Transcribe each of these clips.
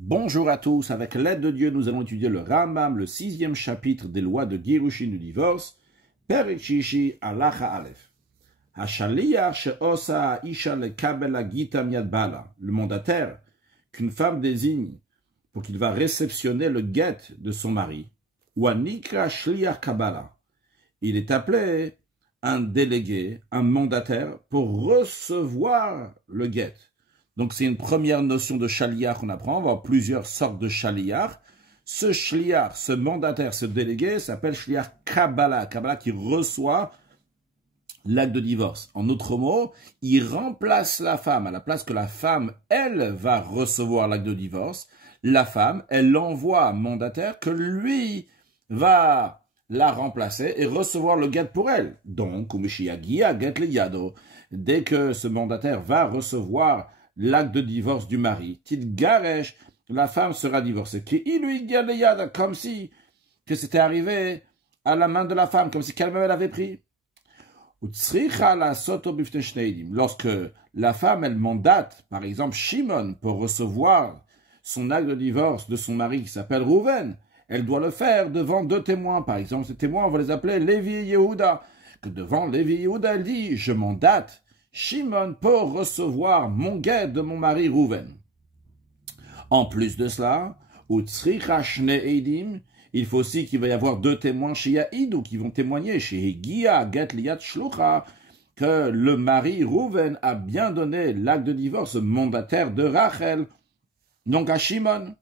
Bonjour à tous, avec l'aide de Dieu, nous allons étudier le Rambam, le 6e chapitre des lois de Girushin du divorce, Perek Shishi Halacha Aleph. Hashaliach she'osa isha lekabel hagita miyad bala, le mandataire qu'une femme désigne pour qu'il va réceptionner le guet de son mari, ou anikra shliach kabbalah. Il est appelé un délégué, un mandataire pour recevoir le guet. Donc c'est une première notion de shaliach qu'on apprend. On va avoir plusieurs sortes de shaliach. Ce shliach, ce mandataire, ce délégué s'appelle shliach kabbalah. Kabbalah qui reçoit l'acte de divorce. En d'autres mots, il remplace la femme. À la place que la femme, elle, va recevoir l'acte de divorce, la femme, elle envoie un mandataire que lui va la remplacer et recevoir le guet pour elle. Donc, dès que ce mandataire va recevoir l'acte de divorce du mari, Tidgaresh, la femme sera divorcée. Comme si que c'était arrivé à la main de la femme, comme si qu'elle-même l'avait pris. Lorsque la femme, elle mandate, par exemple, Shimon, pour recevoir son acte de divorce de son mari qui s'appelle Rouven, elle doit le faire devant deux témoins. Par exemple, ces témoins, on va les appeler Lévi et Yehuda. Que devant Lévi et Yehuda, elle dit, je mandate Shimon pour recevoir mon guet de mon mari Rouven. En plus de cela, il faut aussi qu'il va y avoir deux témoins chez Yaïdou qui vont témoigner chez Gia Get Liat Shlucha que le mari Rouven a bien donné l'acte de divorce mandataire de Rachel, donc à Shimon.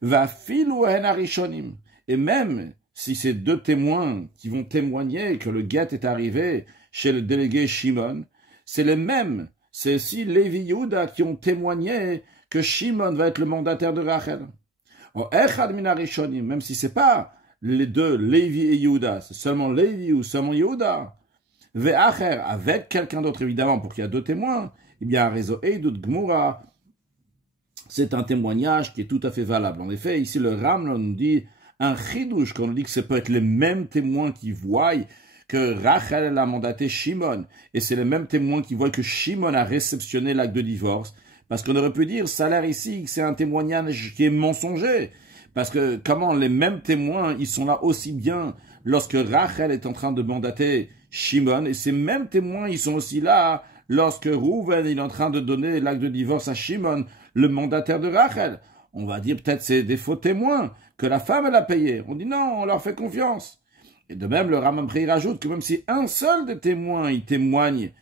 Va filou harishonim. Et même si ces deux témoins qui vont témoigner que le guet est arrivé chez le délégué Shimon, c'est les mêmes, c'est aussi Lévi Yehuda qui ont témoigné que Shimon va être le mandataire de Rachel. Même si c'est pas les deux, Lévi et Yehuda, c'est seulement Lévi ou seulement Yehuda. Ve'acher, avec quelqu'un d'autre évidemment, pour qu'il y ait deux témoins, eh bien, un réseau Eidut Gmura, c'est un témoignage qui est tout à fait valable. En effet, ici, le Rambam nous dit un chidouche, quand on dit que ça peut être les mêmes témoins qui voient que Rachel a mandaté Shimon, et c'est les mêmes témoins qui voient que Shimon a réceptionné l'acte de divorce, parce qu'on aurait pu dire, ça a l'air ici que c'est un témoignage qui est mensonger, parce que comment les mêmes témoins, ils sont là aussi bien lorsque Rachel est en train de mandater Shimon, et ces mêmes témoins, ils sont aussi là lorsque Rouven il est en train de donner l'acte de divorce à Shimon, le mandataire de Rachel. On va dire peut-être c'est des faux témoins que la femme elle a payé. On dit non, on leur fait confiance. Et de même, le Rambam rajoute que même si un seul des témoins il témoigne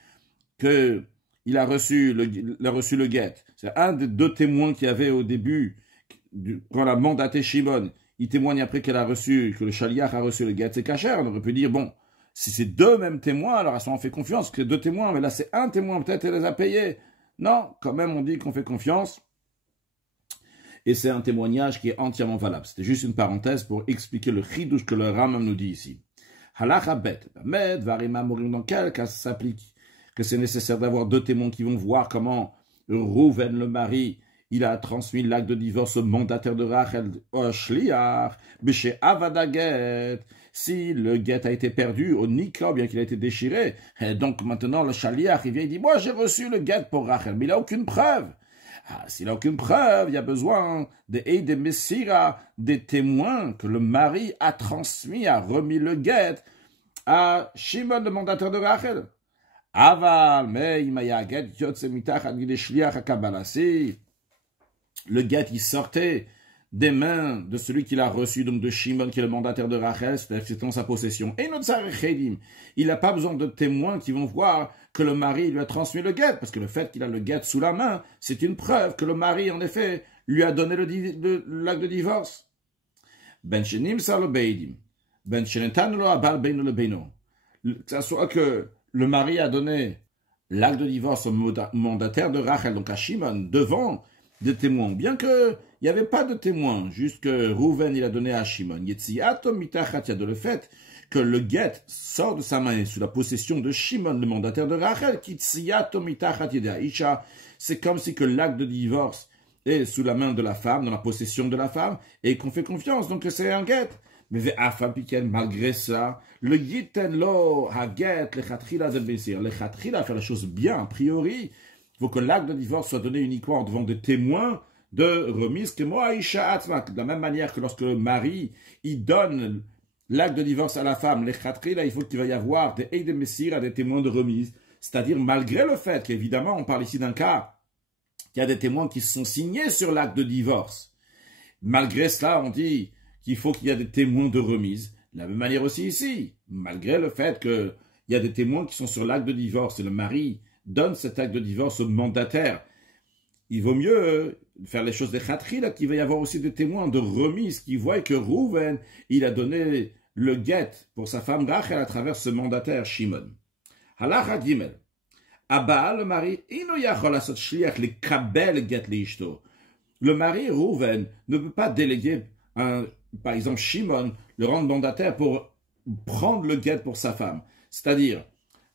que il a reçu le guet, c'est un des deux témoins qu'il y avait au début quand elle a mandaté Shimon, il témoigne après qu'elle a reçu, que le shaliach a reçu le guet, c'est cachère. On aurait pu dire bon, si c'est deux mêmes témoins, alors à ce moment on fait confiance que deux témoins, mais là c'est un témoin, peut-être elle les a payés. Non, quand même on dit qu'on fait confiance. Et c'est un témoignage qui est entièrement valable. C'était juste une parenthèse pour expliquer le chidouche que le Rambam nous dit ici. Halacha bet. Med, varima morim, dans quel cas ça s'applique que c'est nécessaire d'avoir deux témoins qui vont voir comment Rouven, le mari, il a transmis l'acte de divorce au mandataire de Rachel, au shliach, b'she avadaget. Si le guet a été perdu au Nika, bien qu'il a été déchiré, et donc maintenant le shaliach, il vient et dit, moi j'ai reçu le guet pour Rachel, mais il n'a aucune preuve. Ah, s'il n'a aucune preuve, il y a besoin des messira, des témoins que le mari a transmis, a remis le guet à Shimon, le mandataire de Rachel. Aval, mais il m'a guet, si le guet, il sortait des mains de celui qui l'a reçu, donc de Shimon, qui est le mandataire de Rachel, c'est-à-dire que c'est dans sa possession. Et notre Sarechedim, il n'a pas besoin de témoins qui vont voir que le mari lui a transmis le guet, parce que le fait qu'il a le guet sous la main, c'est une preuve que le mari, en effet, lui a donné l'acte de divorce. Ben shenim salo beidim, ben shenetan lo abal beino le beino. Que ça soit que le mari a donné l'acte de divorce au mandataire de Rachel, donc à Shimon, devant des témoins, bien que il n'y avait pas de témoins, juste que Rouven il a donné à Shimon. Yetziatom mitachat yad, le fait que le guet sort de sa main sous la possession de Shimon, le mandataire de Rachel, kitziatom mitachat yad Aisha, c'est comme si que l'acte de divorce est sous la main de la femme, dans la possession de la femme, et qu'on fait confiance, donc c'est un guet. Mais malgré ça, le yiten lo haget le chatrila del besir, le chatrila faire la chose bien a priori. Il faut que l'acte de divorce soit donné uniquement devant des témoins de remise que moi, Aïcha Atzmak. De la même manière que lorsque le mari, il donne l'acte de divorce à la femme, les khatri, là, il faut qu'il va y avoir des Eid Messir, des témoins de remise. C'est-à-dire, malgré le fait qu'évidemment, on parle ici d'un cas, qu'il y a des témoins qui sont signés sur l'acte de divorce. Malgré cela, on dit qu'il faut qu'il y ait des témoins de remise. De la même manière aussi ici, malgré le fait qu'il y a des témoins qui sont sur l'acte de divorce et le mari donne cet acte de divorce au mandataire, il vaut mieux faire les choses des khatri, là, qu'il va y avoir aussi des témoins de remise qui voient que Rouven, il a donné le guet pour sa femme Rachel à travers ce mandataire Shimon. Halacha Gimel. Abba, le mari, ino yachol asot shliach le kabel get le ishto. Le mari Rouven ne peut pas déléguer par exemple Shimon, le rendre mandataire pour prendre le guet pour sa femme. C'est-à-dire,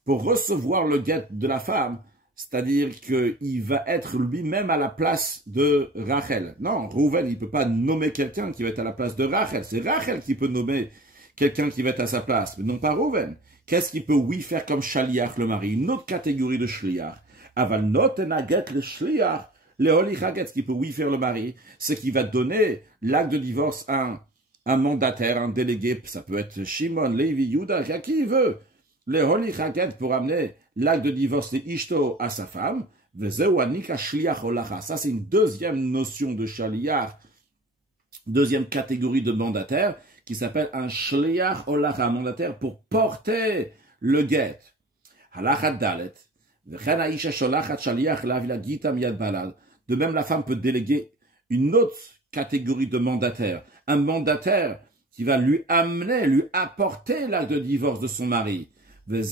pour recevoir le guet de la femme, c'est-à-dire qu'il va être lui-même à la place de Rachel. Non, Rouven, il ne peut pas nommer quelqu'un qui va être à la place de Rachel. C'est Rachel qui peut nommer quelqu'un qui va être à sa place, mais non pas Rouven. Qu'est-ce qu'il peut, oui, faire comme shaliach, le mari? Une autre catégorie de shliach. Aval noten get le shliach. Le holi chaget, ce qu'il peut, oui, faire le mari, c'est qu'il va donner l'acte de divorce à un mandataire, un délégué. Ça peut être Shimon, Levi, Yuda, à qui il veut. Le holi chaget pour amener l'acte de divorce de Ishto à sa femme. Ça, c'est une deuxième notion de shaliach, deuxième catégorie de mandataire, qui s'appelle un shliach olacha, un mandataire pour porter le guet. Halachat dalet. De même, la femme peut déléguer une autre catégorie de mandataire. Un mandataire qui va lui amener, lui apporter l'acte de divorce de son mari. Et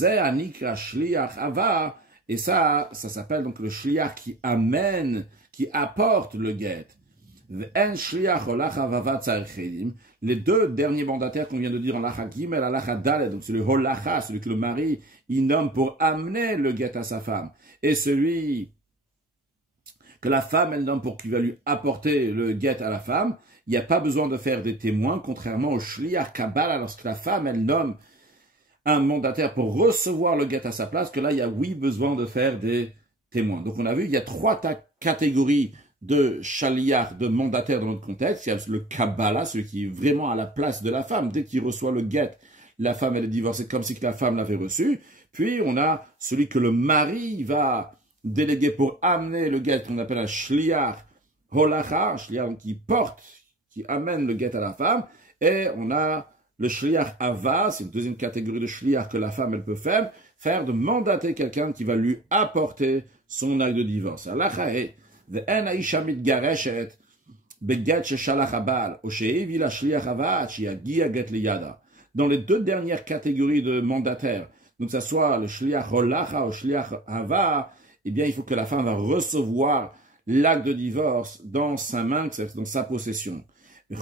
ça s'appelle donc le shliach qui amène, qui apporte le guet. Les deux derniers mandataires qu'on vient de dire en Lacha Gimel, en Lacha Dalet, donc c'est le holacha, celui que le mari il nomme pour amener le guet à sa femme, et celui que la femme elle nomme pour qu'il va lui apporter le guet à la femme, il n'y a pas besoin de faire des témoins, contrairement au shliach kabbalah, lorsque la femme elle nomme un mandataire pour recevoir le guet à sa place, que là il y a oui besoin de faire des témoins. Donc on a vu, il y a trois catégories de shaliach, de mandataire dans notre contexte. Il y a le Kabbalah, celui qui est vraiment à la place de la femme. Dès qu'il reçoit le guet, la femme elle est divorcée comme si la femme l'avait reçu. Puis on a celui que le mari va déléguer pour amener le guet, qu'on appelle un shliach holacha, un shliach qui porte, qui amène le guet à la femme. Et on a le shliach ava, c'est une deuxième catégorie de shliach que la femme elle peut faire de mandater quelqu'un qui va lui apporter son acte de divorce. Dans les deux dernières catégories de mandataires, donc que ce soit le shliach holacha ou shliach hava, eh bien il faut que la femme va recevoir l'acte de divorce dans sa main, dans sa possession. Le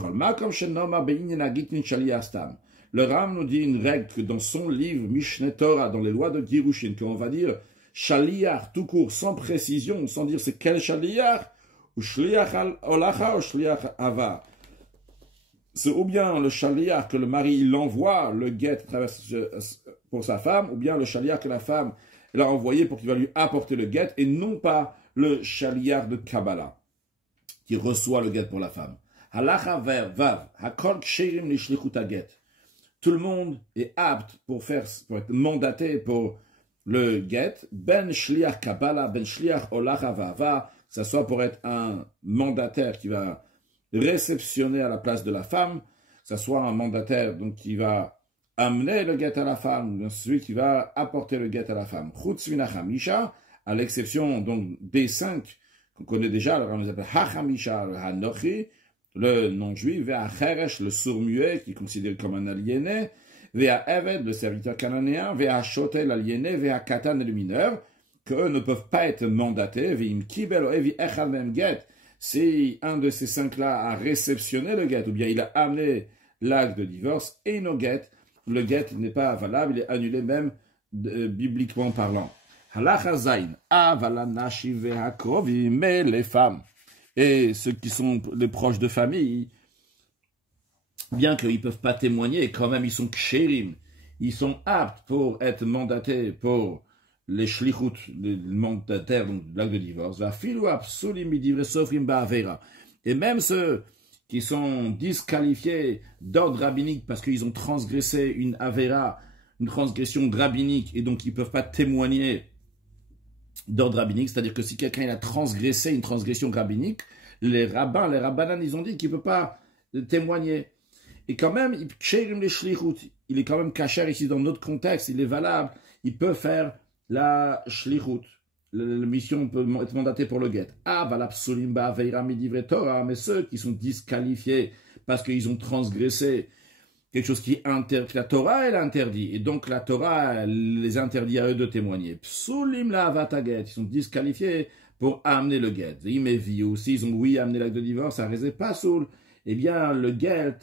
Ram nous dit une règle que dans son livre Mishneh Torah, dans les lois de Girushin, qu'on va dire shaliach tout court, sans précision, sans dire c'est quel shaliach, ou shliach holacha ou shliach hava. C'est ou bien le shaliach que le mari il envoie le guet pour sa femme, ou bien le shaliach que la femme l'a envoyé pour qu'il va lui apporter le guet, et non pas le shaliach de Kabbalah qui reçoit le guet pour la femme. Halacha vav, hakol ksherim lishlichut haget. Tout le monde est apte pour être mandaté pour le guet, ben shliach Kabbalah, ben shliach holacha vava, que ce soit pour être un mandataire qui va réceptionner à la place de la femme, que ce soit un mandataire donc qui va amener le guet à la femme, celui qui va apporter le guet à la femme. Chutz min hachamisha, à l'exception donc des 5 qu'on connaît déjà, on les appelle hachamisha, le hanochi, le non-juif, vea cheresh, le sourd-muet qui est considéré comme un aliéné, vea eved, le serviteur cananéen, vea shotel, l'aliéné, vea katan, le mineur, qu'eux ne peuvent pas être mandatés, veim kibel o evi echal mem get, si un de ces 5-là a réceptionné le guet, ou bien il a amené l'acte de divorce, et no get, le guet n'est pas valable, il est annulé même bibliquement parlant. Halacha zayin, avala nashi ve'akrovi, mais les femmes et ceux qui sont les proches de famille, bien qu'ils ne peuvent pas témoigner, quand même ils sont kshérim, ils sont aptes pour être mandatés pour les shlichut, les mandataires, donc l'acte de divorce, va filu absolim midivre sofrim ba'avera. Et même ceux qui sont disqualifiés d'ordre rabbinique parce qu'ils ont transgressé une avera, une transgression rabbinique, et donc ils ne peuvent pas témoigner d'ordre rabbinique, c'est-à-dire que si quelqu'un a transgressé une transgression rabbinique, les rabbins, ils ont dit qu'il ne peut pas témoigner. Et quand même, il est quand même kasher ici dans notre contexte, il est valable, il peut faire la shlichut. La mission peut être mandatée pour le guet. Ah, valab solimba veira midivre Torah, mais ceux qui sont disqualifiés parce qu'ils ont transgressé quelque chose qui interdit, la Torah, elle interdit. Et donc la Torah, elle les interdit à eux de témoigner. Psulim la avataget, ils sont disqualifiés pour amener le guet. Ou s'ils ont amené l'acte de divorce, à raison pas soul, eh bien le guet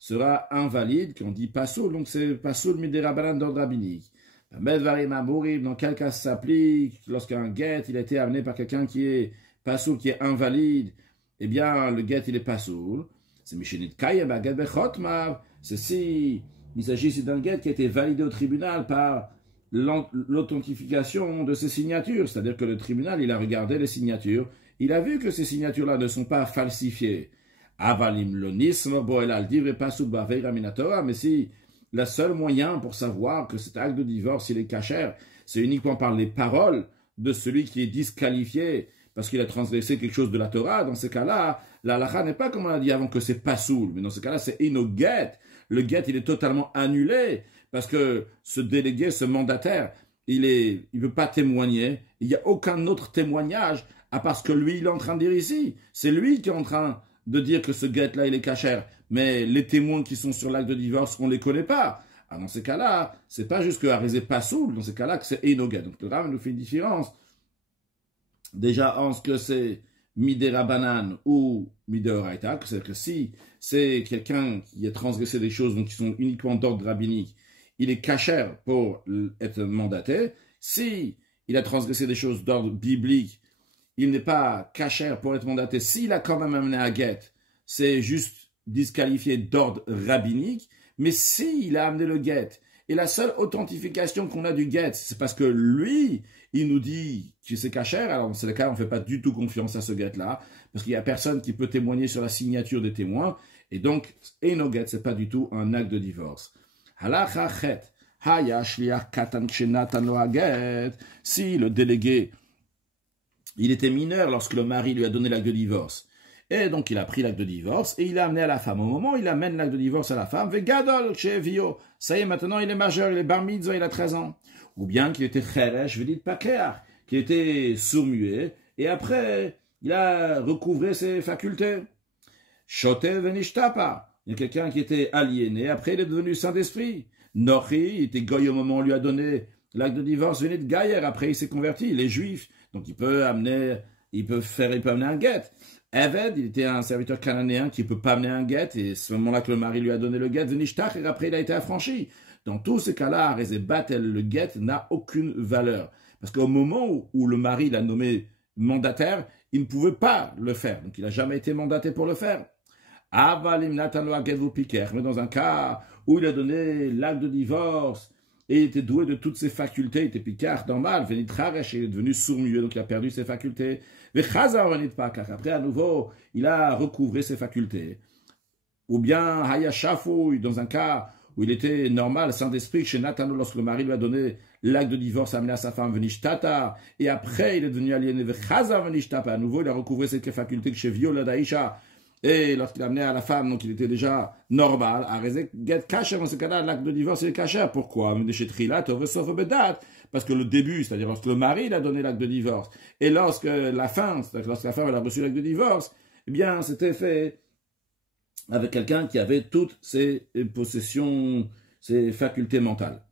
sera invalide, quand on dit pas soul, donc c'est pas soul midirabanan d'ordre rabbinique. Dans quel cas ça s'applique lorsqu'un guet il a été amené par quelqu'un qui est pas soul, qui est invalide, eh bien le guet il est pas soul. C'est Mishenit Kayem Aget Bechotmar. Ceci, il s'agit ici d'un guet qui a été validé au tribunal par l'authentification de ses signatures. C'est-à-dire que le tribunal, il a regardé les signatures, il a vu que ces signatures-là ne sont pas falsifiées. Avalim lonis morboelal divre pasuk baveira minatora. Mais si le seul moyen pour savoir que cet acte de divorce, il est kasher, c'est uniquement par les paroles de celui qui est disqualifié parce qu'il a transgressé quelque chose de la Torah, dans ce cas-là, la halakha n'est pas comme on a dit avant que c'est pasoul, mais dans ce cas-là, c'est inoget. Le guet, il est totalement annulé, parce que ce délégué, ce mandataire, il ne peut pas témoigner. Il n'y a aucun autre témoignage à part ce que lui, il est en train de dire ici. C'est lui qui est en train de dire que ce guet-là, il est kasher. Mais les témoins qui sont sur l'acte de divorce, on ne les connaît pas. Ah, dans ces cas-là, c'est pas juste que Arézé pasoul, dans ces cas-là, que c'est inoget. Donc le Rav nous fait une différence. Déjà, en ce que c'est midérabanan ou midéoraita, c'est-à-dire que si c'est quelqu'un qui a transgressé des choses donc qui sont uniquement d'ordre rabbinique, il est kasher pour être mandaté. Si il a transgressé des choses d'ordre biblique, il n'est pas kasher pour être mandaté. S'il a quand même amené un guet, c'est juste disqualifié d'ordre rabbinique. Mais s'il a amené le guet, et la seule authentification qu'on a du guet, c'est parce que lui, il nous dit que c'est kasher. Alors dans ce cas, on ne fait pas du tout confiance à ce guet-là, parce qu'il n'y a personne qui peut témoigner sur la signature des témoins, et donc, no guet, ce n'est pas du tout un acte de divorce. Si le délégué, il était mineur lorsque le mari lui a donné l'acte de divorce, et donc il a pris l'acte de divorce, et il l'a amené à la femme. Au moment où il amène l'acte de divorce à la femme, ça y est, maintenant il est majeur, il est bar mitzvah, il a 13 ans. Ou bien qu'il était cheresh, vedit pakeach, qu'il était sourd-muet, et après, il a recouvré ses facultés. Shotev venishtapa, il y a quelqu'un qui était aliéné, après il est devenu Saint-Esprit. Nochi, il était goy au moment où on lui a donné l'acte de divorce, venait de Gaïer, après il s'est converti, il est juif, donc il peut amener un guet. Eved, il était un serviteur cananéen qui ne peut pas amener un guet, et c'est ce moment-là que le mari lui a donné le guet, venishtach, et après il a été affranchi. Dans tous ces cas-là, Rezebatel, le guet n'a aucune valeur. Parce qu'au moment où le mari l'a nommé mandataire, il ne pouvait pas le faire. Donc il n'a jamais été mandaté pour le faire. Mais dans un cas où il a donné l'acte de divorce, et il était doué de toutes ses facultés, il était picard, normal, il est devenu sourd-muet, donc il a perdu ses facultés. Après, à nouveau, il a recouvré ses facultés. Ou bien, Hayashafou, dans un cas où il était normal, Saint-Esprit, chez Nathan, lorsque le mari lui a donné l'acte de divorce amené à sa femme, Venishtata, et après il est devenu aliéné, à nouveau, il a recouvré ses facultés chez Viola Daïcha, et lorsqu'il a amené à la femme, donc il était déjà normal, à get kasher, dans ce cas-là, l'acte de divorce est kasher. Pourquoi? Parce que le début, c'est-à-dire lorsque le mari il a donné l'acte de divorce, et lorsque la femme, c'est-à-dire lorsque la femme elle a reçu l'acte de divorce, eh bien, c'était fait avec quelqu'un qui avait toutes ses possessions, ses facultés mentales.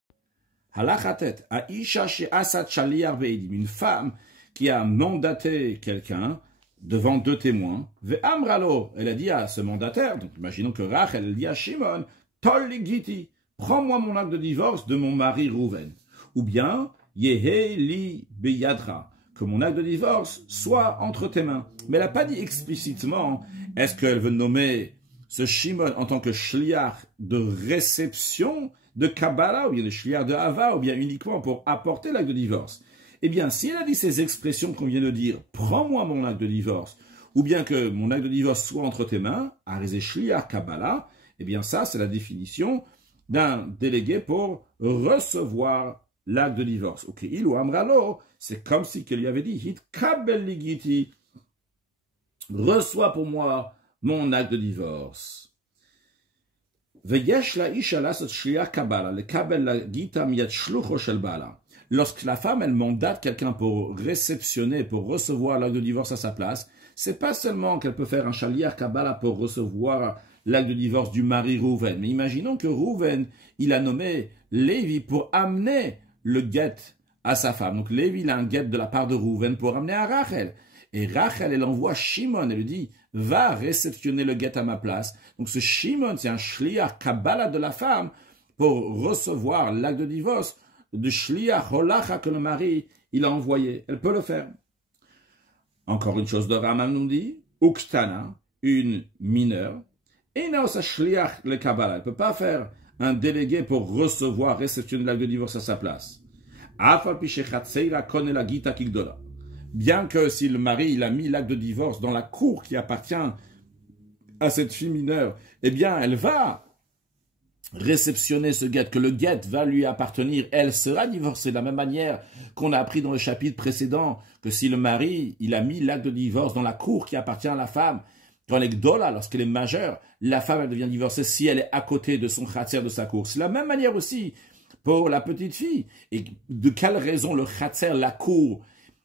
Halachatet, Aisha she'asat shaliar ve'edim, une femme qui a mandaté quelqu'un devant deux témoins, ve'amralo, elle a dit à ce mandataire, donc imaginons que Rachel, elle dit à Shimon, tol ligiti, prends-moi mon acte de divorce de mon mari Rouven, ou bien, yehe li beyadra, que mon acte de divorce soit entre tes mains. Mais elle n'a pas dit explicitement, est-ce qu'elle veut nommer ce Shimon en tant que shliach de réception de Kabbalah, ou bien de shliach de Hava, ou bien uniquement pour apporter l'acte de divorce. Eh bien, si elle a dit ces expressions qu'on vient de dire, prends-moi mon acte de divorce, ou bien que mon acte de divorce soit entre tes mains, arizé shliach Kabbalah, eh bien ça, c'est la définition d'un délégué pour recevoir l'acte de divorce. Ok, il ou amralo, c'est comme si qu'elle lui avait dit, hit kabel ligiti, reçois pour moi mon acte de divorce. Veyesh la isha lasot shliach Kabbalah, le kabel la gita miyat shlucho shel bala. Lorsque la femme, elle mandate quelqu'un pour réceptionner, pour recevoir l'acte de divorce à sa place, c'est pas seulement qu'elle peut faire un shaliach Kabbalah pour recevoir l'acte de divorce du mari Rouven, mais imaginons que Rouven, il a nommé Lévi pour amener le guet à sa femme. Donc Lévi, il a un guet de la part de Rouven pour amener à Rachel. Et Rachel, elle envoie Shimon, elle lui dit, va réceptionner le guet à ma place. Donc ce Shimon, c'est un shliach Kabbalah de la femme pour recevoir l'acte de divorce de shliach holacha que le mari, il a envoyé. Elle peut le faire. Encore une chose de Rambam nous dit, Uktana, une mineure, et non, ça shliach le Kabbalah. Elle ne peut pas faire un délégué pour recevoir, réceptionner l'acte de divorce à sa place. Bien que si le mari, il a mis l'acte de divorce dans la cour qui appartient à cette fille mineure, eh bien, elle va réceptionner ce guet, que le guet va lui appartenir, elle sera divorcée de la même manière qu'on a appris dans le chapitre précédent que si le mari, il a mis l'acte de divorce dans la cour qui appartient à la femme, quand elle est gdola, lorsqu'elle est majeure, la femme, elle devient divorcée si elle est à côté de son khatser de sa cour. C'est la même manière aussi pour la petite fille. Et de quelle raison le khatser, la cour,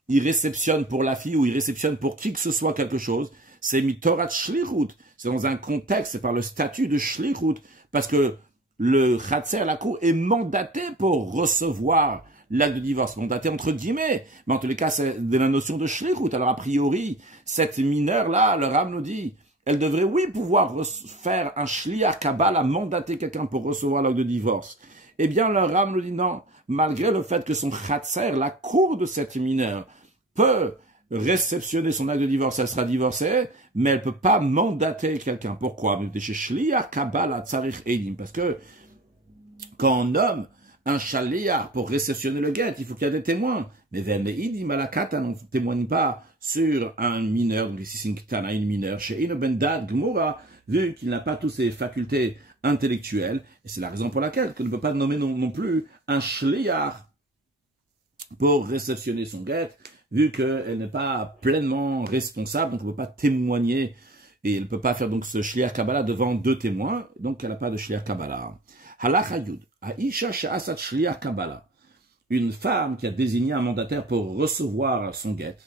il réceptionne pour la fille ou il réceptionne pour qui que ce soit quelque chose? C'est mitorat shlichut. C'est dans un contexte, c'est par le statut de shlichut, parce que le khatser, la cour, est mandaté pour recevoir l'acte de divorce, mandaté entre guillemets, mais en tous les cas, c'est de la notion de shlichut. Alors, a priori, cette mineure-là, le Ram nous dit, elle devrait, oui, pouvoir faire un shliach Kabbalah, mandater quelqu'un pour recevoir l'acte de divorce. Eh bien, le Ram nous dit non, malgré le fait que son khatser, la cour de cette mineure, peut réceptionner son acte de divorce, elle sera divorcée, mais elle ne peut pas mandater quelqu'un. Pourquoi? Parce que quand on nomme un shaliach pour réceptionner le guet, il faut qu'il y ait des témoins. Mais Ve'neidim alakata, on ne témoigne pas sur un mineur, donc ici c'est une ktana, une mineure, chez Inobendad Gmura, vu qu'il n'a pas toutes ses facultés intellectuelles, et c'est la raison pour laquelle on ne peut pas nommer non plus un shliach pour réceptionner son guet, vu qu'elle n'est pas pleinement responsable, donc on ne peut pas témoigner, et elle ne peut pas faire donc ce shliach Kabbalah devant deux témoins, donc elle n'a pas de shliach Kabbalah. Halakha Yud, Aisha she'asat shliach Kabbalah, une femme qui a désigné un mandataire pour recevoir son guet.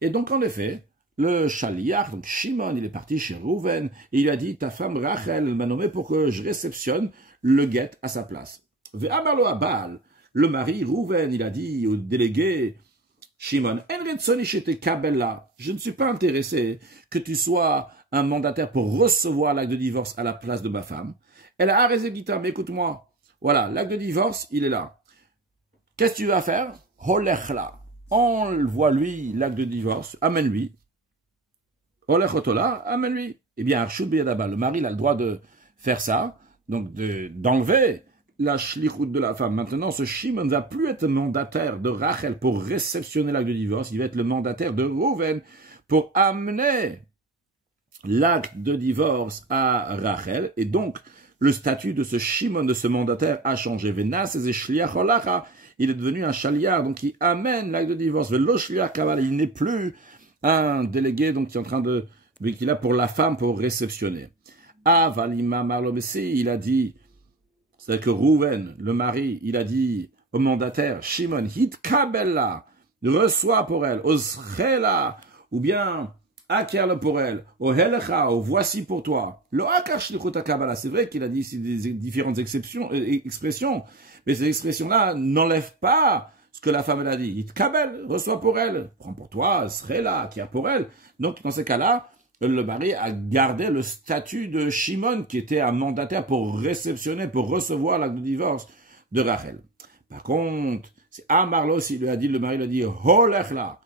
Et donc en effet, le shaliach, donc Shimon, il est parti chez Rouven, et il a dit, ta femme Rachel, elle m'a nommé pour que je réceptionne le guet à sa place. Ve'amarlo Abal, le mari Rouven, il a dit au délégué Shimon, je ne suis pas intéressé que tu sois un mandataire pour recevoir l'acte de divorce à la place de ma femme. Elle a arrêté Gita, mais écoute-moi, voilà, l'acte de divorce, il est là. Qu'est-ce que tu vas faire? Holechla. Envoie-lui l'acte de divorce, amène-lui. Holechotola, amène-lui. Eh bien, Arshut Beyadaba, le mari, il a le droit de faire ça, donc d'enlever la shlichut de la femme. Maintenant, ce Shimon ne va plus être mandataire de Rachel pour réceptionner l'acte de divorce, il va être le mandataire de Rouven pour amener l'acte de divorce à Rachel, et donc, le statut de ce Shimon, de ce mandataire, a changé. Il est devenu un shaliach, donc il amène l'acte de divorce. Il n'est plus un délégué, donc qui est en train de, qui est là pour la femme, pour réceptionner. Il a dit, c'est que Rouven, le mari, il a dit au mandataire, Shimon, hit kabella, reçois pour elle, osrela, ou bien, acquiert-le pour elle, au helecha, au voici pour toi. Le akar shlichut kabbalah, c'est vrai qu'il a dit ici des différentes expressions, mais ces expressions-là n'enlèvent pas ce que la femme elle a dit. It kabel, reçois pour elle, prends pour toi, srela, acquiert pour elle. Donc, dans ces cas-là, le mari a gardé le statut de Shimon, qui était un mandataire pour réceptionner, pour recevoir l'acte de divorce de Rachel. Par contre, c'est Amarlo, le mari lui a dit, holechla,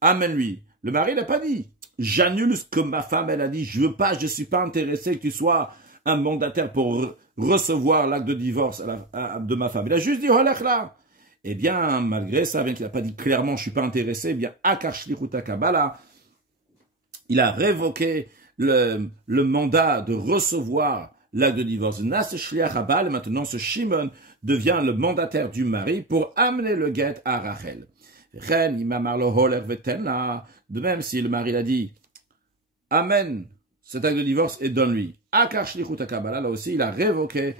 amène-lui. Le mari n'a pas dit, j'annule ce que ma femme elle a dit, je ne suis pas intéressé que tu sois un mandataire pour recevoir l'acte de divorce de ma femme. Il a juste dit, holech là. Eh bien, malgré ça, bien qu'il n'a pas dit clairement, je ne suis pas intéressé, eh bien, akar shlichuta kabbalah, il a révoqué le mandat de recevoir l'acte de divorce. Nas shliach habal, maintenant ce Shimon devient le mandataire du mari pour amener le guet à Rachel. De même, si le mari l'a dit, amène cet acte de divorce et donne-lui. Akar shlichuta kabbalah, là aussi, il a révoqué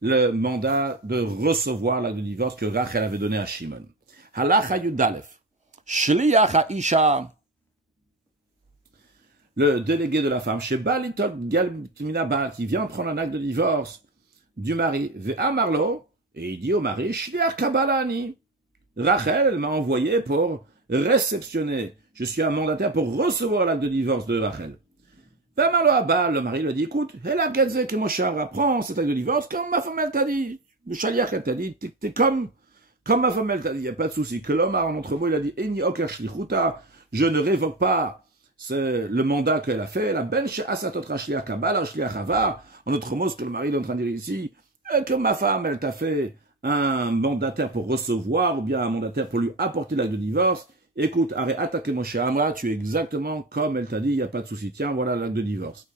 le mandat de recevoir l'acte de divorce que Rachel avait donné à Shimon. Halacha Yudalef. Shliach ha'isha, le délégué de la femme, chez Balitot Galminabal, qui vient prendre un acte de divorce du mari, Ve'amarlo, et il dit au mari, Shliach Kabbalani. Rachel, elle m'a envoyé pour réceptionner. Je suis un mandataire pour recevoir l'acte de divorce de Rachel. Ve'amarlo Abal, le mari lui dit, écoute, Hela Gedze Kemoshara, prends cet acte de divorce comme ma femme elle t'a dit. Le Shaliach elle t'a dit, t'es comme ma femme elle t'a dit, il n'y a pas de souci. Que l'homme en entre vous, il a dit, Eni Oker Shlichuta, je ne révoque pas le mandat qu'elle a fait, la bench asatotra shliach kabbalah, shliach hava, en autre mot, ce que le mari est en train de dire ici, que ma femme, elle t'a fait un mandataire pour recevoir, ou bien un mandataire pour lui apporter l'acte de divorce, écoute, arrête, attaque Moshe Amra, tu es exactement comme elle t'a dit, il n'y a pas de souci, tiens, voilà l'acte de divorce.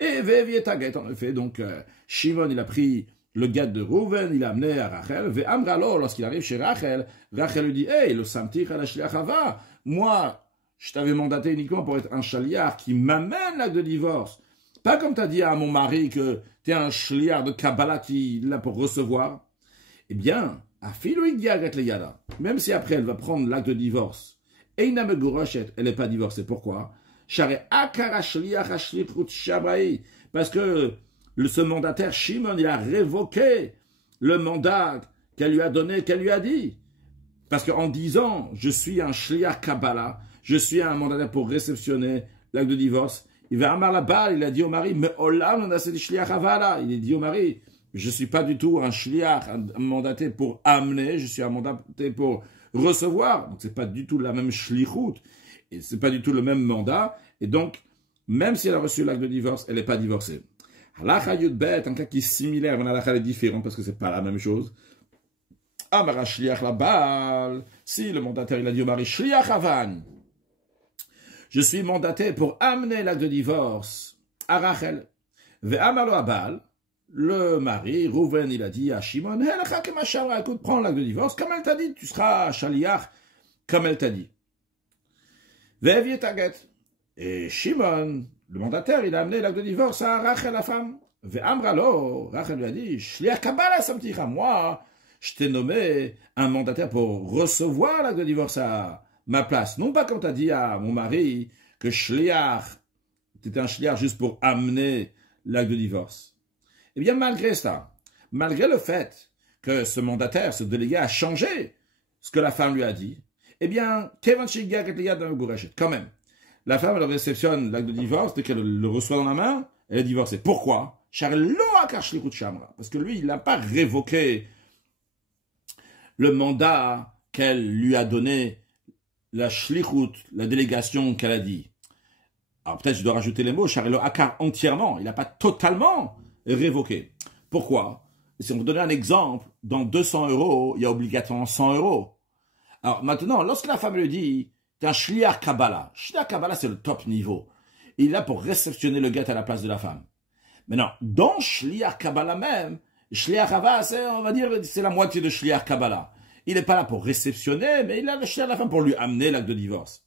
Et Ve'vietaget, en effet, donc, Shimon, il a pris le gâte de Reuven, il l'a amené à Rachel, Ve'amralo, lorsqu'il arrive chez Rachel, Rachel lui dit, hey, le samtir à la shliach hava, moi, je t'avais mandaté uniquement pour être un shaliach qui m'amène l'acte de divorce. Pas comme tu as dit à mon mari que tu es un shaliach de Kabbalah qui est là pour recevoir. Eh bien, même si après elle va prendre l'acte de divorce, elle n'est pas divorcée. Pourquoi? Parce que ce mandataire Shimon, il a révoqué le mandat qu'elle lui a donné, qu'elle lui a dit. Parce qu'en disant, je suis un shliach Kabbalah, je suis un mandataire pour réceptionner l'acte de divorce. Il va amar la balle, il a dit au mari, mais olam on a cette shliach avala. Il a dit au mari, je ne suis pas du tout un shliach, un mandaté pour amener, je suis un mandaté pour recevoir. Donc c'est pas du tout la même shlichut, et c'est pas du tout le même mandat. Et donc, même si elle a reçu l'acte de divorce, elle n'est pas divorcée. Halacha yudbet, un cas qui est similaire, mais l'halacha est différent parce que c'est pas la même chose. Amara shliach la balle, si le mandataire il a dit au mari, shliach avan. Je suis mandaté pour amener l'acte de divorce à Rachel. Ve'amalo abal, le mari, Reuven, il a dit à Shimon, écoute, prends l'acte de divorce, comme elle t'a dit, tu seras shaliach, comme elle t'a dit. Ve'vietaget. Et Shimon, le mandataire, il a amené l'acte de divorce à Rachel, la femme. Ve'amralo, Rachel lui a dit, shliach kabbalah samticha, moi, je t'ai nommé un mandataire pour recevoir l'acte de divorce à ma place. Non pas quand tu as dit à mon mari que shliach, tu étais un shliach juste pour amener l'acte de divorce. Eh bien, malgré ça, malgré le fait que ce mandataire, ce délégué a changé ce que la femme lui a dit, eh bien, quand même, la femme, elle réceptionne l'acte de divorce, dès qu'elle le reçoit dans la main, elle est divorcée. Pourquoi? Parce que lui, il n'a pas révoqué le mandat qu'elle lui a donné, la shlichut, la délégation qu'elle a dit. Alors peut-être je dois rajouter les mots, Charles Akar entièrement, il n'a pas totalement révoqué. Pourquoi? Si on vous donne un exemple, dans 200 €, il y a obligatoirement 100 €. Alors maintenant, lorsque la femme lui dit, t'es un shliach Kabbalah. Shliach Kabbalah, c'est le top niveau. Il est là pour réceptionner le gâteau à la place de la femme. Maintenant, dans shliach Kabbalah même, shliach Hava, on va dire, c'est la moitié de shliach Kabbalah. Il n'est pas là pour réceptionner, mais il a le shliach de la femme pour lui amener l'acte de divorce.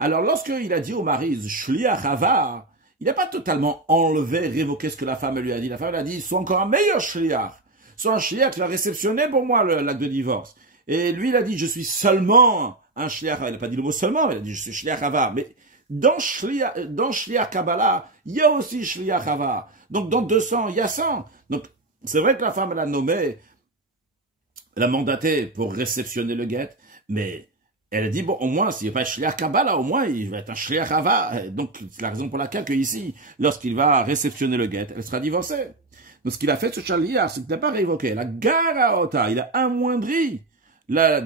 Alors, lorsqu'il a dit au mari, shliach Hava, il n'a pas totalement enlevé, révoqué ce que la femme lui a dit. La femme lui a dit, sois encore un meilleur shliach. Sois un shliach qui va réceptionner pour moi l'acte de divorce. Et lui, il a dit, je suis seulement un shliach. Il n'a pas dit le mot seulement, il a dit, je suis shliach Hava. Mais dans shliach Kabbalah, il y a aussi shliach Hava. Donc, dans 200, il y a 100. Donc, c'est vrai que la femme, elle a nommé, elle a mandaté pour réceptionner le guet, mais elle a dit, bon, au moins, s'il n'y a pas shliach Kabbalah, au moins, il va être un shliach Hava. Donc, c'est la raison pour laquelle que ici, lorsqu'il va réceptionner le guet, elle sera divorcée. Donc, ce qu'il a fait, ce shliach, c'est qu'il n'a pas révoqué. La garaota, il a amoindri la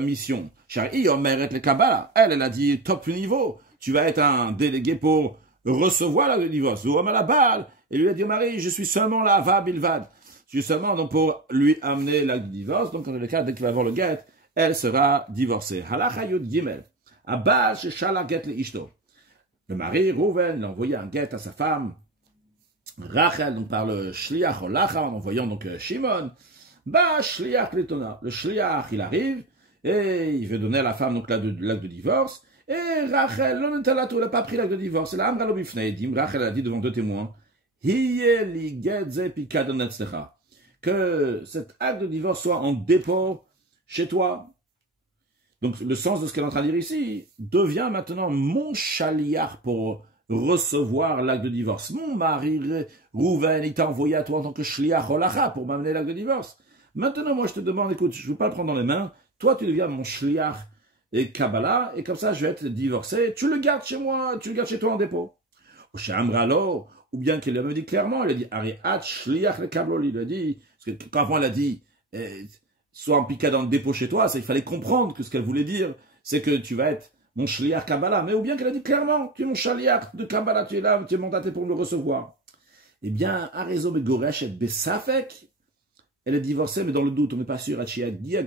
mission. Shari, omeret le Kabbalah. Elle a dit, top niveau. Tu vas être un délégué pour recevoir le divorce. Ou la balle. Et lui a dit au mari, je suis seulement la Hava Bilvad. C'est seulement donc pour lui amener l'acte de divorce. Donc, dans le cas, dès qu'il va avoir le get, elle sera divorcée. Halacha Yud Gimel. Abba Sheshala Get le Ishto. Le mari, Rouven, il a envoyé un get à sa femme, Rachel, donc par le Shliach Olacha, en envoyant donc Shimon. Bah, Shliach Letona. Le Shliach, il arrive, et il veut donner à la femme donc l'acte de divorce. Et Rachel, il n'a pas pris l'acte de divorce. Et là, Amra Lobifnei, Rachel a dit devant deux témoins, que cet acte de divorce soit en dépôt chez toi. Donc, le sens de ce qu'elle est en train de dire ici devient maintenant mon chaliar pour recevoir l'acte de divorce. Mon mari, Rouven, il t'a envoyé à toi en tant que shliach holacha pour m'amener l'acte de divorce. Maintenant, moi, je te demande, écoute, je ne veux pas le prendre dans les mains. Toi, tu deviens mon shliach et Kabbalah, et comme ça, je vais être divorcé. Tu le gardes chez moi, tu le gardes chez toi en dépôt. Chez Amralo, ou bien qu'il l'avait dit clairement, il a dit, Arihat shliach le kabloli. Il a dit, parce que quand elle a dit, soit en piqué dans le dépôt chez toi, c'est qu'il fallait comprendre que ce qu'elle voulait dire, c'est que tu vas être mon shliach Kabbalah. Mais ou bien qu'elle a dit clairement, tu es mon shliach de Kabbalah, tu es là, tu es mandaté pour me le recevoir. Eh bien, Arezo Begoresh et Besafek, elle est divorcée, mais dans le doute, on n'est pas sûr. Déjà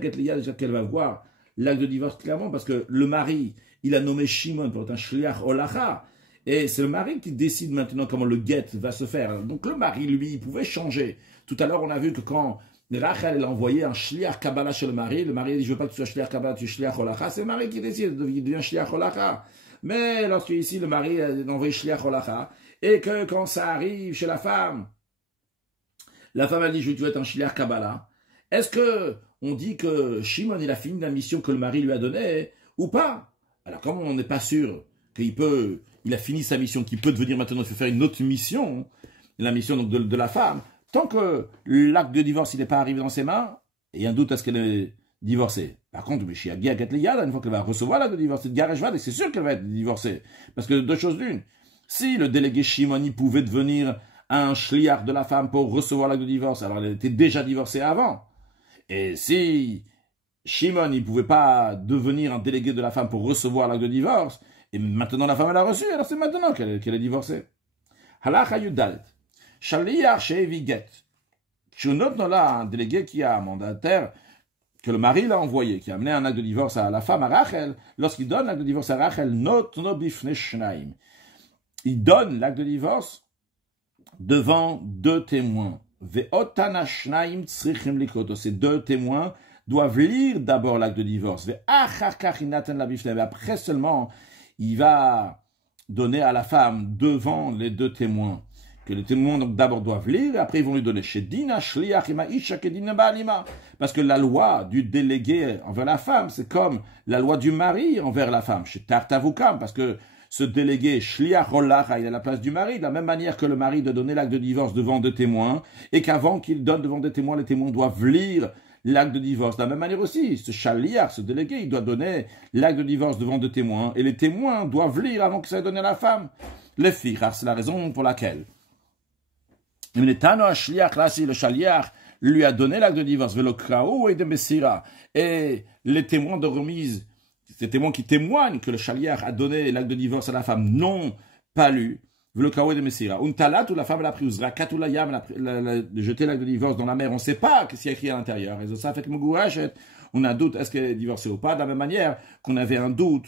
qu'elle va voir l'acte de divorce clairement, parce que le mari, il a nommé Shimon pour être un shliach holacha, et c'est le mari qui décide maintenant comment le get va se faire. Donc le mari, lui, il pouvait changer. Tout à l'heure, on a vu que quand Rachel elle a envoyé un shliach Kabbalah chez le mari a dit, je veux pas que tu sois shliach Kabbalah, tu es shliach holacha, c'est le mari qui décide, il devient shliach holacha. Mais lorsque ici, le mari a envoyé shliach holacha, et que quand ça arrive chez la femme a dit, je veux être un shliach Kabbalah, est-ce que on dit que Shimon, il a fini la mission que le mari lui a donnée, ou pas? Alors, comme on n'est pas sûr il a fini sa mission, qu'il peut devenir maintenant, il faut faire une autre mission, la mission donc de la femme, tant que l'acte de divorce, il n'est pas arrivé dans ses mains, il y a un doute à ce qu'elle est divorcée. Par contre, une fois qu'elle va recevoir l'acte de divorce, c'est sûr qu'elle va être divorcée. Parce que deux choses l'une. Si le délégué Shimon, il pouvait devenir un shliach de la femme pour recevoir l'acte de divorce, alors elle était déjà divorcée avant. Et si Shimon, il ne pouvait pas devenir un délégué de la femme pour recevoir l'acte de divorce, et maintenant la femme elle a reçu, alors c'est maintenant qu'elle est divorcée. Halacha Yudalet. Shaliach she'evi get. Je note là un délégué qui a un mandataire que le mari l'a envoyé, qui a amené un acte de divorce à la femme, à Rachel. Lorsqu'il donne l'acte de divorce à Rachel, note no bifnei shnaim. Il donne l'acte de divorce devant deux témoins. Ve'otana shnaim tzrichim likoto. Ces deux témoins doivent lire d'abord l'acte de divorce. Ve'achar kach inaten la bifnei. Après seulement, il va donner à la femme devant les deux témoins. Que les témoins donc d'abord doivent lire, et après ils vont lui donner. Parce que la loi du délégué envers la femme, c'est comme la loi du mari envers la femme. Chez Tartavukam, parce que ce délégué, shliach holacha, il est à la place du mari, de la même manière que le mari doit donner l'acte de divorce devant deux témoins, et qu'avant qu'il donne devant des témoins, les témoins doivent lire l'acte de divorce. De la même manière aussi, ce shaliach, ce délégué, il doit donner l'acte de divorce devant deux témoins, et les témoins doivent lire avant que ça soit donné à la femme. Les filles, c'est la raison pour laquelle. Le shaliach lui a donné l'acte de divorce, et les témoins de remise, ces témoins qui témoignent que le shaliach a donné l'acte de divorce à la femme, n'ont pas lu. Le kaou de Messira. Untalat ou la femme l'a pris, ou la yam jeté l'acte de divorce dans la mer. On ne sait pas ce qu'il y a écrit à l'intérieur. Et ça fait que on a un doute, est-ce qu'elle est divorcée ou pas. De la même manière qu'on avait un doute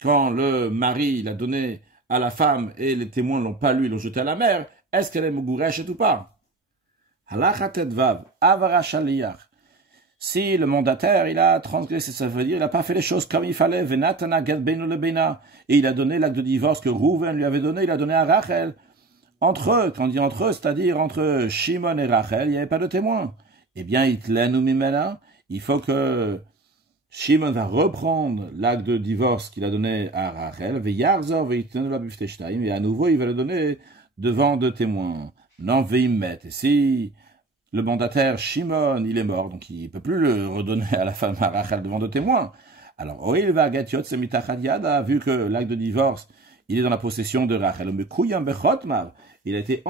quand le mari l'a donné à la femme et les témoins ne l'ont pas lu, ils l'ont jeté à la mer. Est-ce qu'elle est Mugureshet ou pas? Halacha Tedvav, Avara Shaliach. Si le mandataire, il a transgressé, ça veut dire, il n'a pas fait les choses comme il fallait, Venatana Get Beinu le Beina, et il a donné l'acte de divorce que Rouven lui avait donné, il a donné à Rachel. Entre eux, quand on dit entre eux, c'est-à-dire entre Shimon et Rachel, il n'y avait pas de témoin. Eh bien, Itlenu Mimena, il faut que Shimon va reprendre l'acte de divorce qu'il a donné à Rachel, Veyarzor, Veitenu la Bifteshtaim, et à nouveau, il va le donner devant deux témoins. Non, Veimet. Et si le mandataire Shimon, il est mort, donc il ne peut plus le redonner à la femme à Rachel devant deux témoins. Alors, Oil va Gatiot Semitachad Yada, vu que l'acte de divorce, il est dans la possession de Rachel. Il a été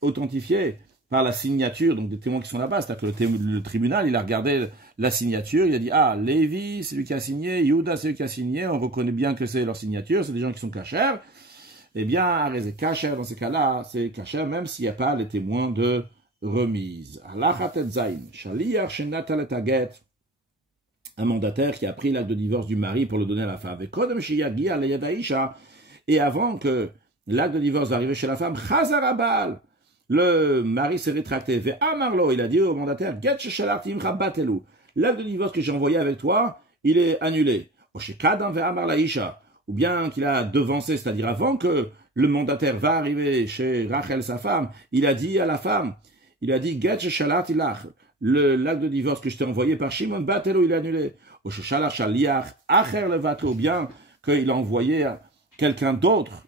authentifié par la signature, donc des témoins qui sont là-bas. C'est-à-dire que le tribunal, il a regardé la signature, il a dit, ah, Lévi, c'est lui qui a signé, Yehuda, c'est lui qui a signé, on reconnaît bien que c'est leur signature, c'est des gens qui sont cachers. Eh bien, c'est cacher dans ces cas-là, c'est cacher même s'il n'y a pas les témoins de remise. Un mandataire qui a pris l'acte de divorce du mari pour le donner à la femme. Et avant que l'acte de divorce arrive chez la femme, le mari s'est rétracté. Il a dit au mandataire, l'acte de divorce que j'ai envoyé avec toi, il est annulé. Ou bien qu'il a devancé, c'est-à-dire avant que le mandataire va arriver chez Rachel, sa femme, il a dit à la femme, il a dit, l'acte de divorce que je t'ai envoyé par Shimon Batelo, il est annulé. Ou bien qu'il a envoyé quelqu'un d'autre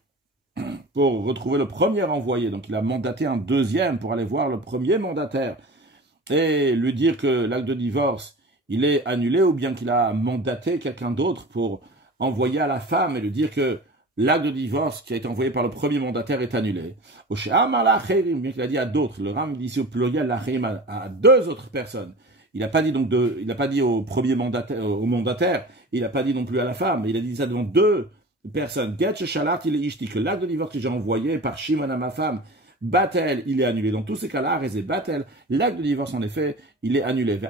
pour retrouver le premier envoyé. Donc il a mandaté un deuxième pour aller voir le premier mandataire et lui dire que l'acte de divorce, il est annulé, ou bien qu'il a mandaté quelqu'un d'autre pour envoyer à la femme et lui dire que l'acte de divorce qui a été envoyé par le premier mandataire est annulé. Ou bien qu'il a dit à d'autres, le Ram dit ici au pluriel à deux autres personnes. Il n'a pas dit donc il n'a pas dit au premier mandataire, il n'a pas dit non plus à la femme, il a dit ça devant deux personnes. Que l'acte de divorce que j'ai envoyé par Shimon à ma femme, Batel, il est annulé. Dans tous ces cas-là, Rezé Batel, l'acte de divorce, en effet, il est annulé.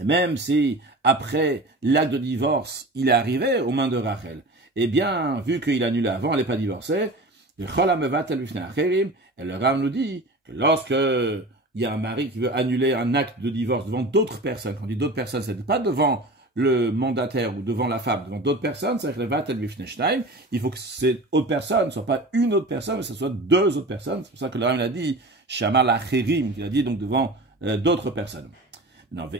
Et même si, après l'acte de divorce, il est arrivé aux mains de Rachel, eh bien, vu qu'il est annulé avant, elle n'est pas divorcée, et le Ram nous dit que lorsque il y a un mari qui veut annuler un acte de divorce devant d'autres personnes, quand on dit d'autres personnes, ce n'est pas devant le mandataire ou devant la femme, devant d'autres personnes, c'est il faut que ces autres personnes ne soient pas une autre personne, mais que ce soit deux autres personnes. C'est pour ça que le Ram a dit Shamar Lacherim, qu'il a dit donc devant d'autres personnes. Non,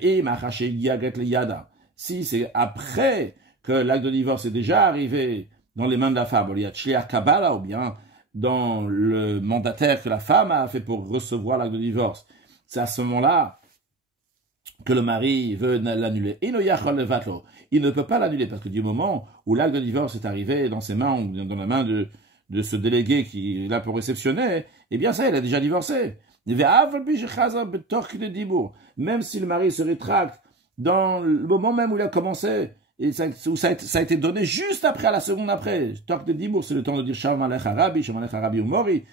si c'est après que l'acte de divorce est déjà arrivé dans les mains de la femme, il y a Tchliach Kabbalah, ou bien dans le mandataire que la femme a fait pour recevoir l'acte de divorce, c'est à ce moment-là que le mari veut l'annuler. Il ne peut pas l'annuler, parce que du moment où l'acte de divorce est arrivé dans ses mains, ou dans la main de ce délégué qui est là pour réceptionner, eh bien ça, il a déjà divorcé. Même si le mari se rétracte dans le moment même où il a commencé, et ça a été donné juste après, à la seconde après. Torque de Dibour, c'est le temps de dire Shalom Alech Harabi, Shalom Alech Harabi ou Mori.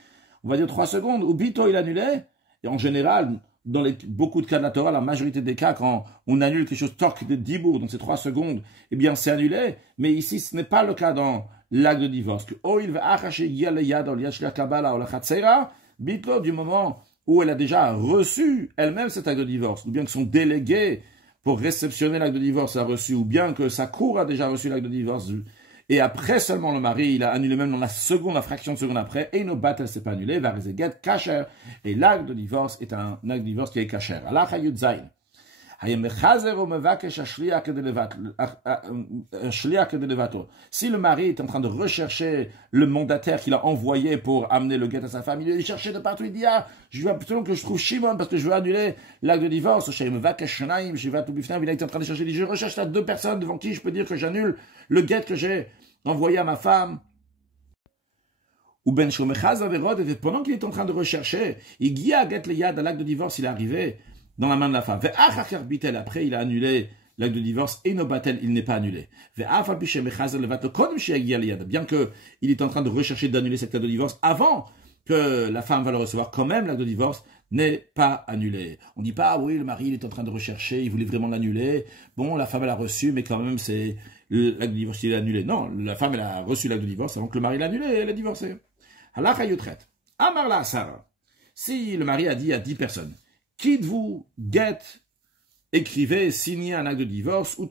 On va dire 3 secondes, ou Bito il annulait, et en général, dans beaucoup de cas de la Torah, la majorité des cas, quand on annule quelque chose, Torque de Dibour, donc c'est 3 secondes, eh bien c'est annulé, mais ici ce n'est pas le cas dans l'acte de divorce. Que il va achacher Yale Yad, ou Yashla Kabbalah, ou la Chatzera, Bito, du moment où elle a déjà reçu elle-même cet acte de divorce, ou bien que son délégué pour réceptionner l'acte de divorce a reçu, ou bien que sa cour a déjà reçu l'acte de divorce, et après seulement le mari, il a annulé même dans la fraction de seconde après, et no bat, elle s'est pas annulée, va rezeget kasher, et l'acte de divorce est un acte de divorce qui est kasher. Allah hayud zayin. Si le mari est en train de rechercher le mandataire qu'il a envoyé pour amener le guet à sa femme, il est cherché de partout, il dit je veux absolument que je trouve Shimon parce que je veux annuler l'acte de divorce. Il est en train de chercher, il dit je recherche là 2 personnes devant qui je peux dire que j'annule le guet que j'ai envoyé à ma femme. Ou ben et pendant qu'il est en train de rechercher, il guia à l'acte de divorce, il est arrivé dans la main de la femme. Après, il a annulé l'acte de divorce et no batel, il n'est pas annulé. Bien qu'il est en train de rechercher d'annuler cet acte de divorce avant que la femme va le recevoir, quand même l'acte de divorce n'est pas annulé. On ne dit pas, oui, le mari il est en train de rechercher, il voulait vraiment l'annuler. Bon, la femme elle a reçu, mais quand même c'est l'acte de divorce qui est annulé. Non, la femme elle a reçu l'acte de divorce avant que le mari l'annule et elle est divorcée. Halakha yutret. Amar la Sarah. Si le mari a dit à 10 personnes, quitte-vous, get, écrivez, signez un acte de divorce, ou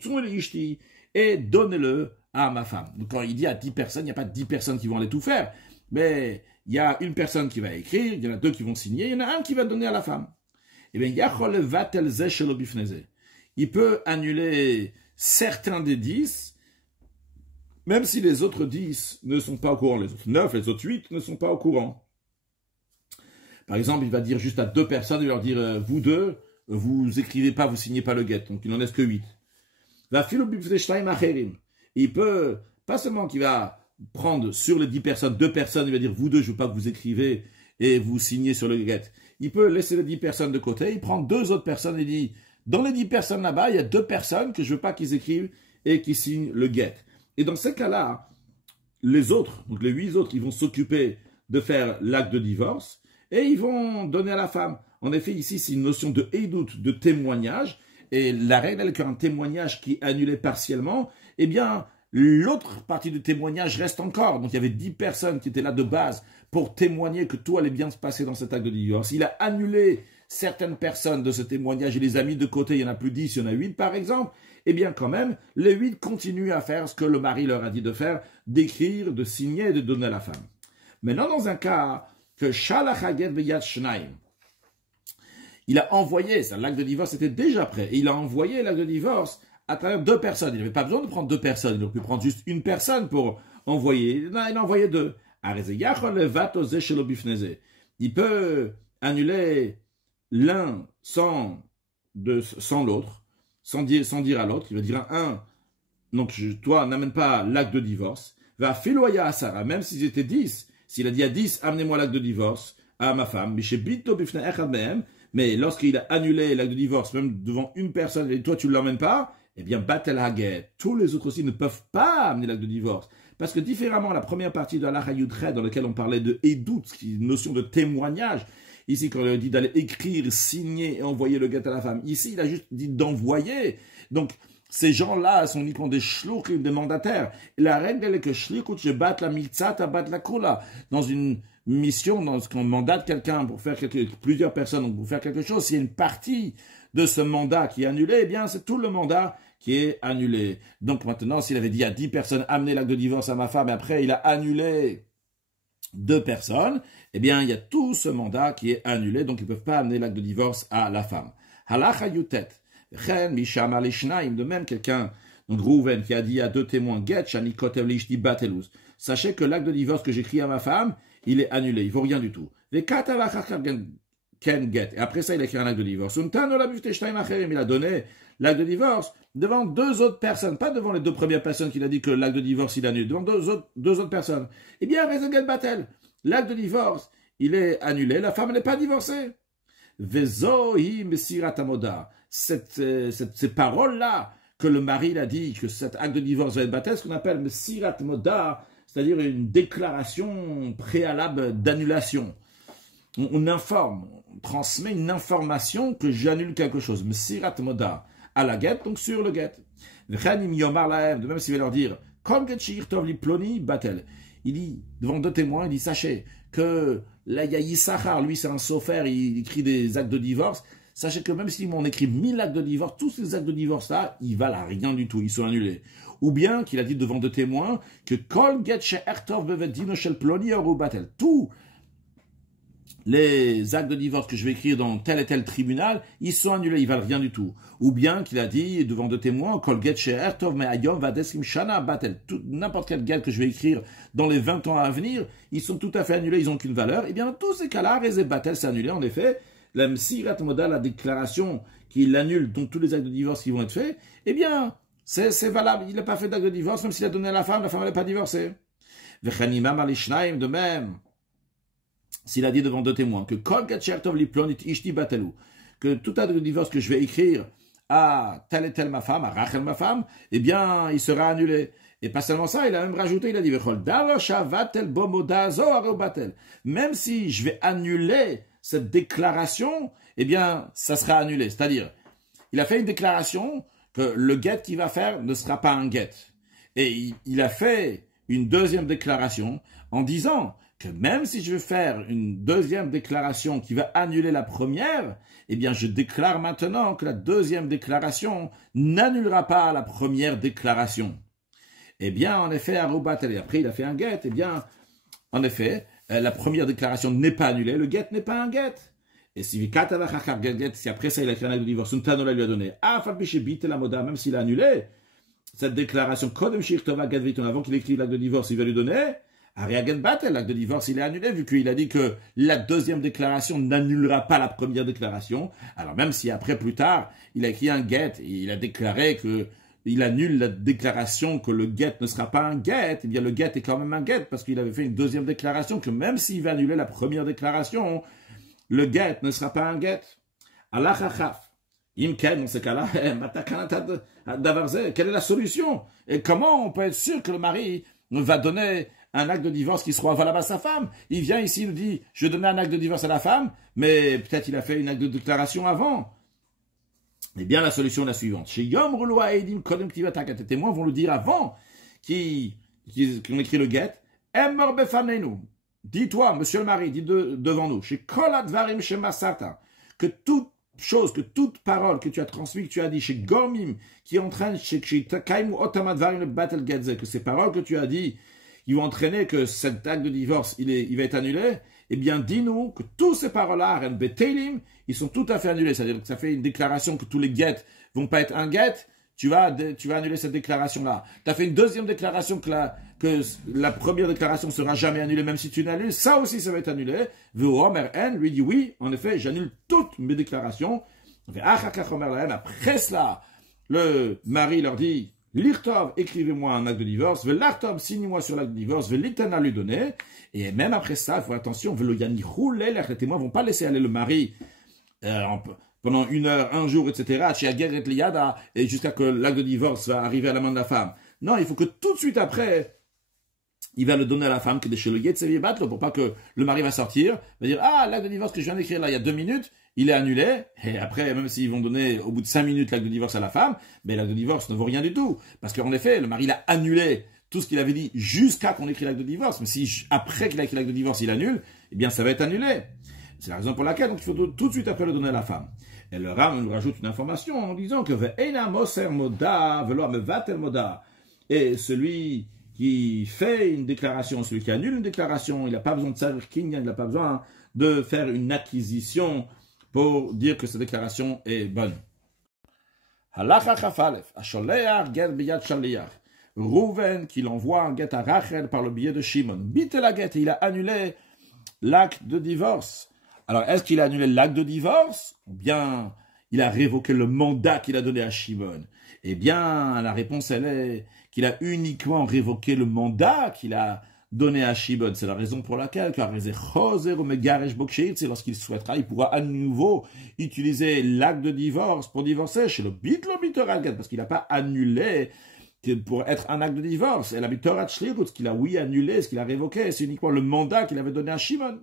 et donnez-le à ma femme. Donc quand il dit à 10 personnes, il n'y a pas 10 personnes qui vont aller tout faire, mais il y a une personne qui va écrire, il y en a 2 qui vont signer, il y en a un qui va donner à la femme. Eh bien, il peut annuler certains des 10, même si les autres 10 ne sont pas au courant, les autres 9, les autres 8 ne sont pas au courant. Par exemple, il va dire juste à 2 personnes, il va leur dire, vous 2, vous écrivez pas, vous signez pas le guet, donc il n'en laisse que 8. Il peut, pas seulement qu'il va prendre sur les 10 personnes, 2 personnes, il va dire, vous 2, je veux pas que vous écrivez et vous signez sur le guet. Il peut laisser les 10 personnes de côté, il prend 2 autres personnes et dit, dans les 10 personnes là-bas, il y a 2 personnes que je veux pas qu'ils écrivent et qui signent le guet. Et dans ces cas-là, les autres, donc les 8 autres, ils vont s'occuper de faire l'acte de divorce. et ils vont donner à la femme. En effet, ici, c'est une notion de edout, de témoignage, et la règle est qu'un témoignage qui est annulé partiellement, eh bien, l'autre partie du témoignage reste encore. Donc, il y avait 10 personnes qui étaient là de base pour témoigner que tout allait bien se passer dans cet acte de divorce. Il a annulé certaines personnes de ce témoignage, il les a mis de côté, il y en a plus 10, il y en a 8 par exemple, eh bien quand même, les 8 continuent à faire ce que le mari leur a dit de faire, d'écrire, de signer et de donner à la femme. Maintenant, dans un cas que Shalach Haget Beyad Shnaim, il a envoyé, l'acte de divorce était déjà prêt, et il a envoyé l'acte de divorce à travers 2 personnes. Il n'avait pas besoin de prendre 2 personnes, il aurait pu prendre juste une personne pour envoyer. Non, il a envoyé 2. Il peut annuler l'un sans l'autre, sans dire à l'autre. Il va dire à un, donc toi, n'amène pas l'acte de divorce. Va filoya à Sarah, même s'ils étaient 10. S'il a dit à 10, amenez-moi l'acte de divorce à ma femme. Mais lorsqu'il a annulé l'acte de divorce, même devant une personne, et toi tu ne l'emmènes pas, eh bien, Batel Haget, tous les autres aussi ne peuvent pas amener l'acte de divorce. Parce que différemment, la première partie de la Yudchet, dans laquelle on parlait de Edout, qui est une notion de témoignage, ici, quand il a dit d'aller écrire, signer et envoyer le get à la femme, ici, il a juste dit d'envoyer. Donc, ces gens-là sont uniquement des shluchim, des mandataires. Et la règle, elle est que shlichut, je batte la mitzata, batte la kula. Dans une mission, dans ce qu'on mandate quelqu'un pour faire plusieurs personnes, donc pour faire quelque chose, s'il y a une partie de ce mandat qui est annulé, eh bien, c'est tout le mandat qui est annulé. Donc maintenant, s'il avait dit à 10 personnes, amenez l'acte de divorce à ma femme, et après il a annulé 2 personnes, eh bien, il y a tout ce mandat qui est annulé, donc ils ne peuvent pas amener l'acte de divorce à la femme. Halacha yutet, chen mishama lishnaim, de même quelqu'un, donc Rouven, qui a dit à 2 témoins, get shani kotev lishti bateluz, sachez que l'acte de divorce que j'écris à ma femme, il est annulé, il ne vaut rien du tout. Les Ken get. Et après ça, il a écrit un acte de divorce. Il a donné l'acte de divorce devant 2 autres personnes, pas devant les 2 premières personnes qu'il a dit que l'acte de divorce il annule, devant 2 autres personnes. Eh bien, Rezeget Batel, l'acte de divorce, il est annulé, la femme n'est pas divorcée. Vezohi Mesirat Amoda. Ces paroles-là que le mari il a dit, que cet acte de divorce va être Batel, ce qu'on appelle Mesirat Moda, c'est-à-dire une déclaration préalable d'annulation. On informe, on transmet une information que j'annule quelque chose. Mesirat moda à la guette, donc sur le guette. De même s'il va leur dire, il dit, devant 2 témoins, il dit, sachez que là, il y a Yissachar, lui c'est un sofer, il écrit des actes de divorce. Sachez que même si on écrit 1000 actes de divorce, tous ces actes de divorce-là, ils valent à rien du tout, ils sont annulés. Ou bien qu'il a dit devant 2 témoins que Kol get she'ertov bevedino shel ploni oru batel. Tout les actes de divorce que je vais écrire dans tel et tel tribunal, ils sont annulés, ils valent rien du tout. Ou bien qu'il a dit devant 2 témoins, Kol get she'ertov me'ayom vadeskim shana batel. N'importe quel get que je vais écrire dans les 20 ans à venir, ils sont tout à fait annulés, ils n'ont qu'une valeur. Et bien dans tous ces cas-là, Rezé Batel s'est annulé. En effet, la Mesirat Moda, la déclaration qu'il annule donc tous les actes de divorce qui vont être faits, eh bien, c'est valable. Il n'a pas fait d'acte de divorce, même s'il a donné à la femme n'est pas divorcée. De même, s'il a dit devant 2 témoins que que tout acte de divorce que je vais écrire à telle et telle ma femme, à Rachel ma femme, eh bien, il sera annulé. Et pas seulement ça, il a même rajouté, il a dit, même si je vais annuler cette déclaration, eh bien, ça sera annulé. C'est-à-dire, il a fait une déclaration que le get qu'il va faire ne sera pas un get. Et il a fait une deuxième déclaration en disant que même si je veux faire une deuxième déclaration qui va annuler la première, eh bien, je déclare maintenant que la deuxième déclaration n'annulera pas la première déclaration. Eh bien, en effet, et après il a fait un get, eh bien, en effet, la première déclaration n'est pas annulée, le get n'est pas un get. Et si après ça il a écrit un acte de divorce, un tanola lui a donné, même s'il a annulé cette déclaration, avant qu'il écrive l'acte de divorce, il va lui donner, l'acte de divorce il est annulé, vu qu'il a dit que la deuxième déclaration n'annulera pas la première déclaration. Alors même si après, plus tard, il a écrit un get, et il a déclaré que il annule la déclaration que le get ne sera pas un get, eh bien le get est quand même un get, parce qu'il avait fait une deuxième déclaration que même s'il va annuler la première déclaration, le get ne sera pas un get. Allah chachaf. Imken, dans ce cas-là, quelle est la solution? Et comment on peut être sûr que le mari va donner un acte de divorce qui soit valable à sa femme. Il vient ici, il nous dit, je donne un acte de divorce à la femme, mais peut-être il a fait une acte de déclaration avant. Eh bien, la solution est la suivante. Chez Yom Rouloa Eidim Kodem Ktivat Haget, les témoins vont le dire avant qu'on écrit le get. Emmer Befanenu. Dis-toi, monsieur le mari, dis devant nous. Chez Kol Advarim Chez Masata, que toute chose, que toute parole que tu as transmise, que tu as dit chez Gormim, qui entraîne chez Takaimu Otamad Varim le Battle Gadze, que ces paroles que tu as dit, ils vont entraîner que cet acte de divorce, il va être annulé, eh bien, dis-nous que tous ces paroles-là, Ren Betelim, ils sont tout à fait annulés. C'est-à-dire que ça fait une déclaration que tous les get vont pas être un get, tu vas annuler cette déclaration-là. Tu as fait une deuxième déclaration que la première déclaration sera jamais annulée, même si tu l'annules. Ça aussi, ça va être annulé. Omer N lui dit oui, en effet, j'annule toutes mes déclarations. Après cela, le mari leur dit, L'Irtov, écrivez-moi un acte de divorce. L'Artov, signez-moi sur l'acte de divorce. L'Itana lui donner. Et même après ça, il faut attention. Les témoins ne vont pas laisser aller le mari pendant 1 heure, 1 jour, etc. Et jusqu'à que l'acte de divorce va arriver à la main de la femme. Non, il faut que tout de suite après, il va le donner à la femme, pour pas que le mari va sortir, va dire, ah, l'acte de divorce que je viens d'écrire là, il y a 2 minutes, il est annulé, et après, même s'ils vont donner au bout de 5 minutes l'acte de divorce à la femme, mais l'acte de divorce ne vaut rien du tout. Parce qu'en effet, le mari, il a annulé tout ce qu'il avait dit jusqu'à qu'on écrit l'acte de divorce. Mais si, après qu'il a écrit l'acte de divorce, il annule, eh bien, ça va être annulé. C'est la raison pour laquelle, donc, il faut tout de suite après le donner à la femme. Et le Ram nous rajoute une information en disant que et celui qui fait une déclaration, celui qui annule une déclaration, il n'a pas besoin de savoir qu'il n'a pas besoin de faire une acquisition pour dire que cette déclaration est bonne. Halacha Chafalef, Asholeach get biyad shaliach. Rouven, qu'il envoie un get à Rachel par le biais de Shimon. Bite la get, il a annulé l'acte de divorce. Alors, est-ce qu'il a annulé l'acte de divorce? Ou bien, il a révoqué le mandat qu'il a donné à Shimon? Eh bien, la réponse, elle est qu'il a uniquement révoqué le mandat qu'il a donné à Shimon. C'est la raison pour laquelle, car c'est lorsqu'il souhaitera, il pourra à nouveau utiliser l'acte de divorce pour divorcer chez le bitlo bitorat, parce qu'il n'a pas annulé pour être un acte de divorce. Et la bitorat shlirut, ce qu'il a annulé, ce qu'il a révoqué, c'est uniquement le mandat qu'il avait donné à Shimon.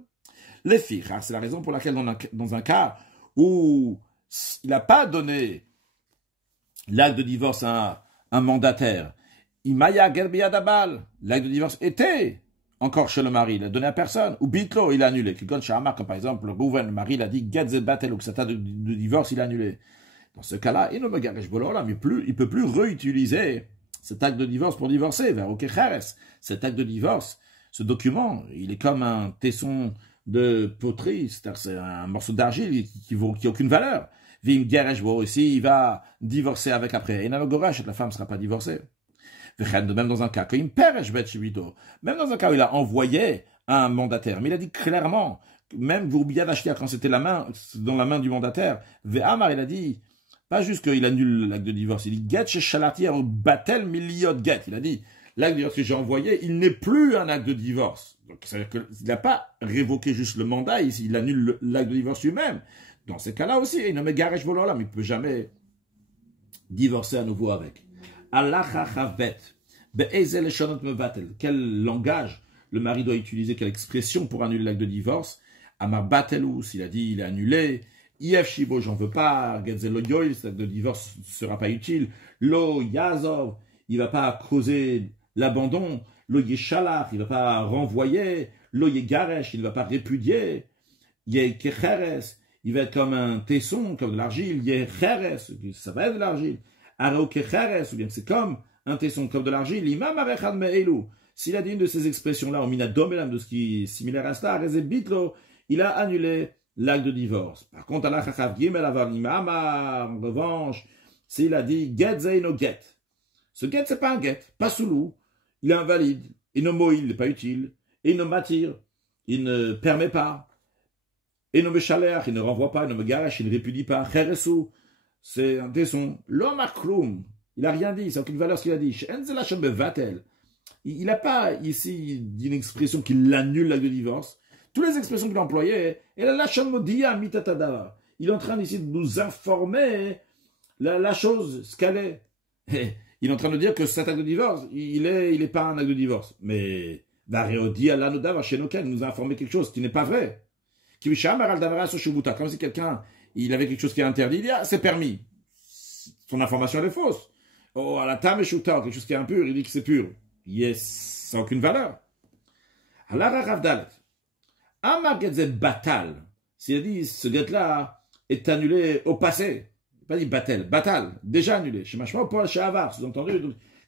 Les filles, c'est la raison pour laquelle dans un cas où il n'a pas donné l'acte de divorce à un mandataire, Imaya Gerbiadabal, l'acte de divorce était encore chez le mari, il l'a donné à personne, ou Bitlo, il a annulé. Comme par exemple, le gouvernement, le mari, il a dit Gadzebatel, ou que cet acte de divorce, il a annulé. Dans ce cas-là, il ne me garage là, mais il ne peut plus réutiliser cet acte de divorce pour divorcer, vers Okechares. Cet acte de divorce, ce document, il est comme un tesson de poterie, c'est-à-dire c'est un morceau d'argile qui n'a aucune valeur. Vim Geresh ici, il va divorcer avec après. Et la femme ne sera pas divorcée. Même dans un cas, même dans un cas où il a envoyé un mandataire, mais il a dit clairement, même Vourbiyadashkia, quand c'était dans la main du mandataire, Ve'amar, il a dit, pas juste qu'il annule l'acte de divorce, il dit Get chez Shalatir ou Batel Miliot Get. Il a dit, l'acte de divorce que j'ai envoyé, il n'est plus un acte de divorce. Donc, c'est-à-dire qu'il n'a pas révoqué juste le mandat, il annule l'acte de divorce lui-même. Dans ces cas-là aussi, il ne me garesh volola, mais il ne peut jamais divorcer à nouveau avec. Allah chachavet, be'ezel shonot mevatel. Quel langage le mari doit utiliser, quelle expression pour annuler l'acte de divorce? Amar batelous, il a dit, il est annulé. If shibo, j'en veux pas. Getzel lo yoil, cet acte de divorce ne sera pas utile. Lo yazov, il ne va pas causer l'abandon. Lo yeshalach, il ne va pas renvoyer. Lo yegaresh, il ne va pas répudier. Yekecheres, il va être comme un tesson, comme de l'argile. Yecheres, ça va être de l'argile. Araokecheres, ou bien c'est comme un tesson, comme de l'argile. Imam arechad me'elu. S'il a dit une de ces expressions-là, au minadomelam, de ce qui est similaire à cela, Rezebitlo, il a annulé l'acte de divorce. Par contre, Allah chachav gimel avar imam, en revanche, s'il a dit get zeino get. Ce get, c'est pas un get, pas soulou. Il est invalide. Il ne moïl, il n'est pas utile. Il ne m'attire. Il ne permet pas. Il ne me chalère, il ne renvoie pas, il ne me garache, il ne répudie pas. Cheresu, c'est un tesson. L'homme a kloum. Il n'a rien dit, c'est aucune valeur ce qu'il a dit. Il n'a pas ici dit une expression qui l'annule l'acte de divorce. Toutes les expressions qu'il a employées, il est en train ici de nous informer la chose, ce qu'elle est. Il est en train de dire que cet acte de divorce, il est pas un acte de divorce. Mais Vareodi Allah nous a informé quelque chose qui n'est pas vrai. Comme si quelqu'un, il avait quelque chose qui est interdit, il dit, ah, c'est permis. Son information, elle est fausse. Oh, à la tame shuta, quelque chose qui est impur, il dit que c'est pur. Yes, ça n'a aucune valeur. Allah Ravdalet. Amar Gedze Batal. S'il a dit, ce get-là est annulé au passé. Pas dit Batel, Batal, déjà annulé. Chez Machma, pas chez Avar, sous-entendu,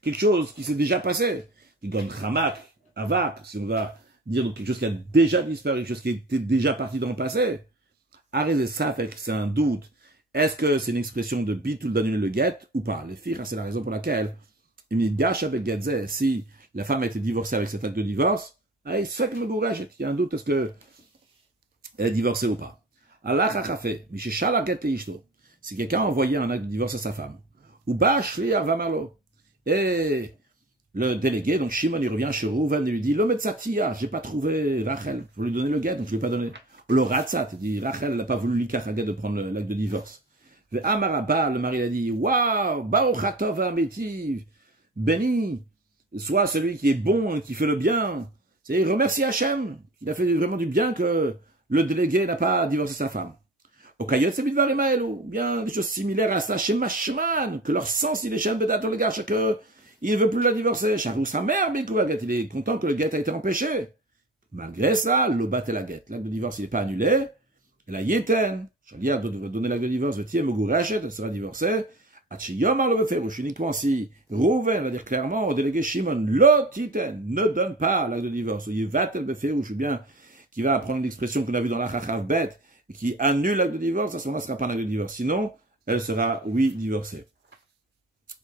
quelque chose qui s'est déjà passé. Comme Chamak, Avar, si on va dire quelque chose qui a déjà disparu, quelque chose qui était déjà parti dans le passé. Arrêtez ça, fait que c'est un doute. Est-ce que c'est une expression de bitul d'annuler le get ou pas? Les filles, c'est la raison pour laquelle il me dit Gash avec Gedze, si la femme a été divorcée avec cet acte de divorce, il se fait que me gourage, il y a un doute, est-ce qu'elle est divorcée ou pas? Allah Chachafé, Misheshala Get Ishto. Si quelqu'un a envoyé un acte de divorce à sa femme, ou Bashli Avamalo, et le délégué, donc Shimon, il revient chez Rouven et lui dit, Lometzatia, j'ai pas trouvé Rachel pour lui donner le get, donc je lui ai pas donné. Le Ratzat, il dit, Rachel n'a pas voulu l'ikach de prendre l'acte de divorce. Amaraba, le mari a dit, waouh, Baruchatov Ametiv, béni, soit celui qui est bon, qui fait le bien. C'est il remercie Hachem, qu'il a fait vraiment du bien que le délégué n'a pas divorcé sa femme. Au Kayot Sebidvaremaelu, bien des choses similaires à ça chez Mashman, que leur sens il est chez Bedat le gars, que il ne veut plus la divorcer. Charou sa mère, il est content que le guet a été empêché. Malgré ça, l'obat et la guet. L'acte de divorce, il n'est pas annulé. Et la yeten, Chalia doit donner l'acte de divorce, elle sera divorcée. Achiyomar le ferouche, uniquement si Rouven va dire clairement au délégué Shimon, l'otiten, ne donne pas l'acte de divorce. Ou yivatel beferouche, ou bien qui va prendre une expression qu'on a vue dans la Chachav Bet, et qui annule l'acte de divorce, à ce moment-là, ce ne sera pas un acte de divorce. Sinon, elle sera, oui, divorcée.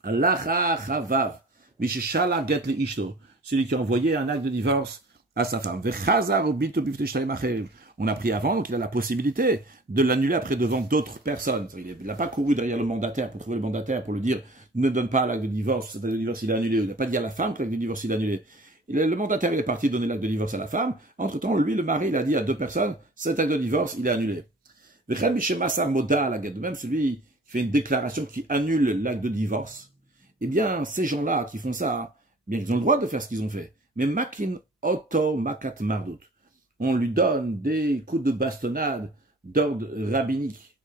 Allah Chavav, Misheshala Get le Ishto, celui qui a envoyé un acte de divorce à sa femme. On a pris avant qu'il a la possibilité de l'annuler après devant d'autres personnes. Il n'a pas couru derrière le mandataire pour trouver le mandataire pour lui dire ne donne pas l'acte de divorce, cet acte de divorce il est annulé. Il n'a pas dit à la femme que l'acte de divorce il est annulé. Le mandataire il est parti donner l'acte de divorce à la femme. Entre-temps, lui, le mari, il a dit à deux personnes cet acte de divorce il est annulé. De même, celui qui fait une déclaration qui annule l'acte de divorce, eh bien, ces gens-là qui font ça, bien ils ont le droit de faire ce qu'ils ont fait. Mais makin Otto Makat Mardut. On lui donne des coups de bastonnade d'ordre rabbinique.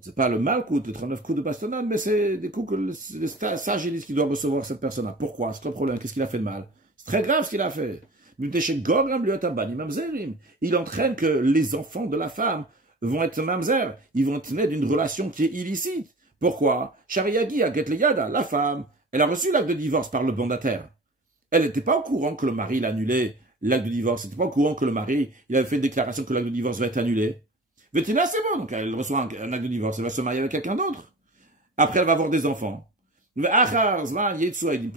C'est pas le malkout, le 39 coups de bastonnade, mais c'est des coups que les sages disent qu'il doit recevoir cette personne-là. Pourquoi? C'est le problème. Qu'est-ce qu'il a fait de mal? C'est très grave ce qu'il a fait. Il entraîne que les enfants de la femme vont être mamzer. Ils vont être nés d'une relation qui est illicite. Pourquoi? Shariagi a get yada, la femme, elle a reçu l'acte de divorce par le mandataire. Elle n'était pas au courant que le mari l'annulait, l'acte de divorce. Elle n'était pas au courant que le mari, il avait fait une déclaration que l'acte de divorce va être annulé. Vetina, c'est bon, donc elle reçoit un acte de divorce, elle va se marier avec quelqu'un d'autre. Après, elle va avoir des enfants. Plus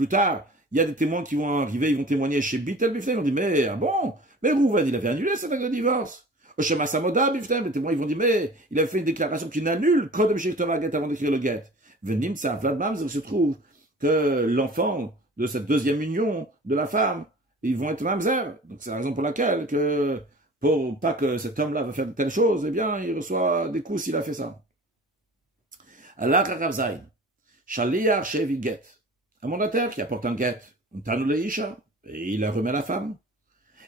tard, il y a des témoins qui vont arriver, ils vont témoigner chez Bitel Biftem. Ils vont dire, mais, ah bon, mais Rouven, il avait annulé cet acte de divorce. Au Shema Samoda Biftem, les témoins, ils vont dire, mais, il avait fait une déclaration qui n'annule Kodem Shektova Get avant d'écrire le Get. Venim, ça, Vladmam, il se trouve que l'enfant de cette deuxième union de la femme, ils vont être mamzer. Donc c'est la raison pour laquelle, pour pas que cet homme-là va faire de telle chose, eh bien, il reçoit des coups s'il a fait ça. Allah Karavzaï, Shaliar Shevi Get, un mandataire qui apporte un get, un tanoule isha, et il la remet à la femme.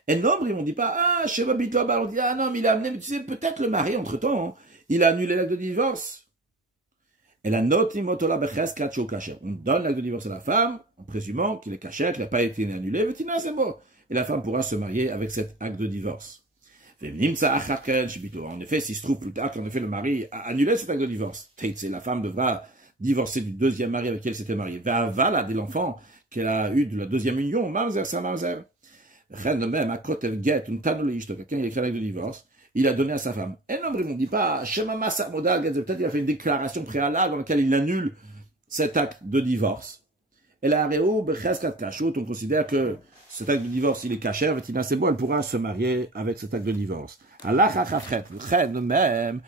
Et nombre, ils ne dit pas, ah, Sheva Bitoba, on dit, ah non, mais il a amené, mais tu sais, peut-être le mari, entre-temps, hein, il a annulé l'acte de divorce. Et la note imotola beches kacho kacher. On donne l'acte de divorce à la femme, en présumant qu'il est caché, qu'il n'a pas été annulé. Vetina, c'est bon. Et la femme pourra se marier avec cet acte de divorce. En effet, s'il se trouve plus tard qu'en effet le mari a annulé cet acte de divorce, la femme devra divorcer du deuxième mari avec qui elle s'était mariée. Vala, dès l'enfant qu'elle a eu de la deuxième union, mamzer, sa mamzer. Rien de même, à kotel get, un tanole ishto, quelqu'un il a écrit l'acte de divorce. Il a donné à sa femme. Et non, on ne dit pas, peut-être qu'il a fait une déclaration préalable dans laquelle il annule cet acte de divorce. Et la on considère que cet acte de divorce, il est caché, c'est bon, elle pourra se marier avec cet acte de divorce. Allah même,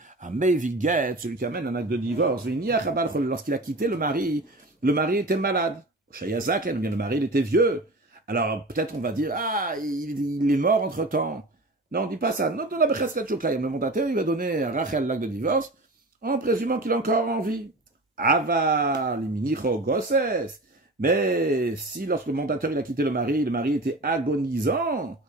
celui qui amène un acte de divorce, lorsqu'il a quitté le mari était malade. Bien le mari, il était vieux. Alors, peut-être on va dire, ah, il est mort entre-temps. Non, on ne dit pas ça. Le mandataire, il va donner à Rachel l'acte de divorce en présumant qu'il est encore en vie. Ava, liminicho, gosses. Mais si lorsque le mandataire il a quitté le mari était agonisant,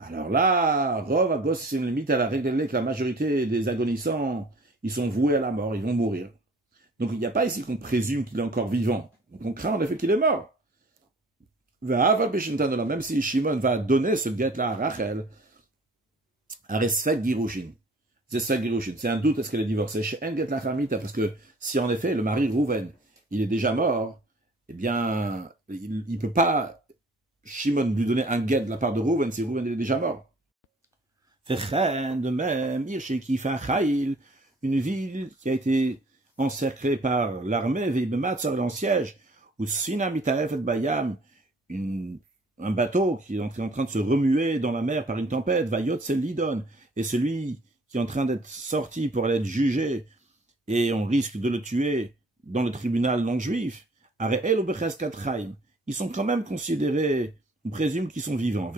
alors là, Rov Agos, c'est une limite à la règle que la majorité des agonisants, ils sont voués à la mort, ils vont mourir. Donc il n'y a pas ici qu'on présume qu'il est encore vivant. Donc on craint en effet qu'il est mort. Même si Shimon va donner ce guet-là à Rachel, c'est un doute, est-ce qu'elle est divorcée? Parce que si en effet le mari Rouven, il est déjà mort, eh bien, il ne peut pas, Shimon, lui donner un guet de la part de Rouven si Rouven est déjà mort. De même, une ville qui a été encerclée par l'armée, en siège, ou Bayam, un bateau qui est en train de se remuer dans la mer par une tempête, Lidon, et celui qui est en train d'être sorti pour aller être jugé, et on risque de le tuer dans le tribunal non juif, ils sont quand même considérés, on présume qu'ils sont vivants.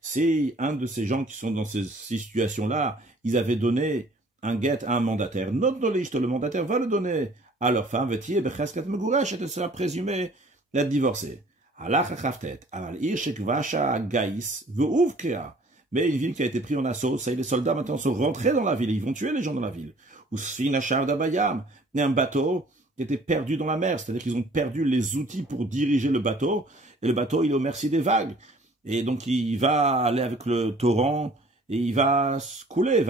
C'est un de ces gens qui sont dans ces situations-là, ils avaient donné un guet à un mandataire. Le mandataire va le donner à leur femme, et elle sera présumée d'être divorcée. Mais une ville qui a été prise en assaut, ça y est, les soldats maintenant sont rentrés dans la ville, ils vont tuer les gens dans la ville. Ou un bateau qui était perdu dans la mer, c'est-à-dire qu'ils ont perdu les outils pour diriger le bateau, et le bateau il est au merci des vagues. Et donc il va aller avec le torrent, et il va se couler,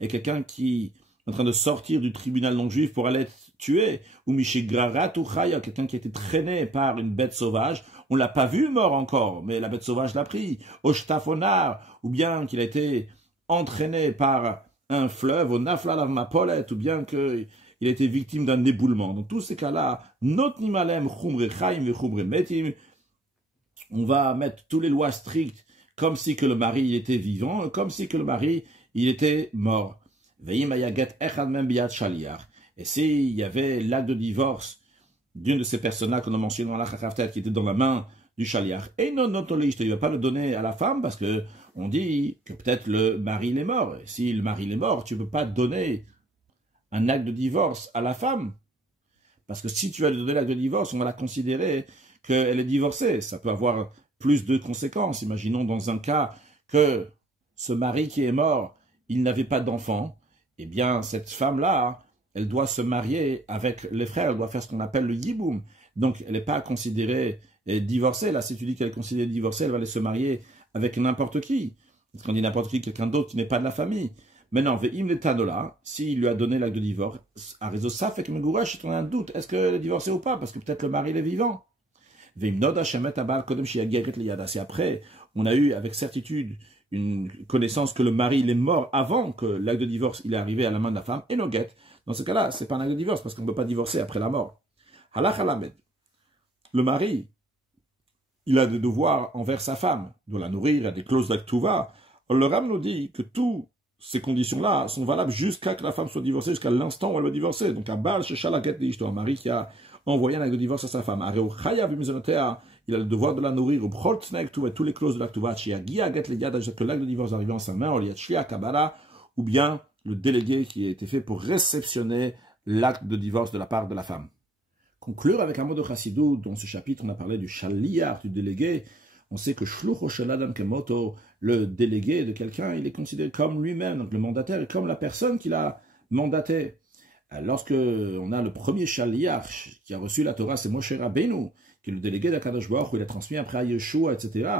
et quelqu'un qui est en train de sortir du tribunal non-juif pour aller être tué, ou quelqu'un qui a été traîné par une bête sauvage, on l'a pas vu mort encore, mais la bête sauvage l'a pris, Oshtafonar, ou bien qu'il a été entraîné par un fleuve, au Nafla ou bien qu'il a été victime d'un éboulement. Dans tous ces cas-là, on va mettre toutes les lois strictes comme si que le mari était vivant, comme si que le mari il était mort. Et s'il y avait l'acte de divorce d'une de ces personnes-là qu'on a mentionné dans la Chachavtet qui était dans la main du Shaliach, et non, il ne va pas le donner à la femme parce que on dit que peut-être le mari il est mort. Et si le mari il est mort, tu ne peux pas donner un acte de divorce à la femme. Parce que si tu vas lui donner l'acte de divorce, on va la considérer qu'elle est divorcée. Ça peut avoir plus de conséquences. Imaginons dans un cas que ce mari qui est mort, il n'avait pas d'enfant. Eh bien, cette femme-là, elle doit se marier avec les frères, elle doit faire ce qu'on appelle le yiboum. Donc, elle n'est pas considérée divorcée. Là, si tu dis qu'elle est considérée divorcée, elle va aller se marier avec n'importe qui. Parce qu'on dit n'importe qui, quelqu'un d'autre qui n'est pas de la famille. Maintenant, ve'im le tanola, s'il lui a donné l'acte de divorce, à réseau ça fait que Megourash, on a un doute. Est-ce qu'elle est divorcée ou pas? Parce que peut-être le mari il est vivant. Si après, on a eu avec certitude une connaissance que le mari il est mort avant que l'acte de divorce il est arrivé à la main de la femme, et no get. Dans ce cas-là, c'est pas un acte de divorce parce qu'on ne peut pas divorcer après la mort. Halach halamed. Le mari, il a des devoirs envers sa femme, il doit la nourrir, il a des clauses d'actuva. Le Ram nous dit que toutes ces conditions-là sont valables jusqu'à que la femme soit divorcée, jusqu'à l'instant où elle va divorcer. Donc un Baal sheshalaket d'ishto, un mari qui a envoyé un acte de divorce à sa femme. Il a le devoir de la nourrir. Tous les clauses de l'actuva, que l'acte de divorce arrive en sa main, ou bien le délégué qui a été fait pour réceptionner l'acte de divorce de la part de la femme. Conclure avec un mot de Chassidut, dans ce chapitre on a parlé du shaliach, du délégué. On sait que shlucho shel adam kemoto, le délégué de quelqu'un, il est considéré comme lui-même, donc le mandataire est comme la personne qui l'a mandaté. Lorsque on a le premier shaliach qui a reçu la Torah, c'est Moshe Rabbeinu, qui est le délégué d'Akadosh Baruch Hu, il a transmis après à Yeshua, etc.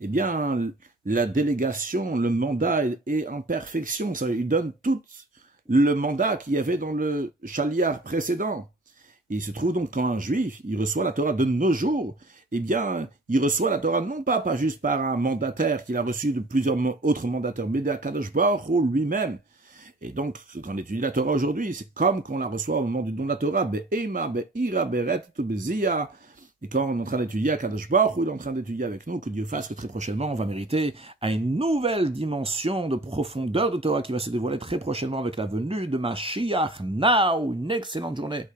Eh bien, la délégation, le mandat est en perfection. Ça, il donne tout le mandat qu'il y avait dans le shaliach précédent. Et il se trouve donc quand un juif, il reçoit la Torah de nos jours, eh bien, il reçoit la Torah non pas juste par un mandataire qu'il a reçu de plusieurs autres mandataires, mais d'Akadosh Baruch Hu lui-même. Et donc, quand on étudie la Torah aujourd'hui, c'est comme qu'on la reçoit au moment du don de la Torah, Be'ema, Be'ira, Be'ret, Be'zia. Et quand on est en train d'étudier Akadosh Baruch Hu, il est en train d'étudier avec nous, que Dieu fasse que très prochainement, on va mériter à une nouvelle dimension de profondeur de Torah qui va se dévoiler très prochainement avec la venue de Mashiach. Now, une excellente journée.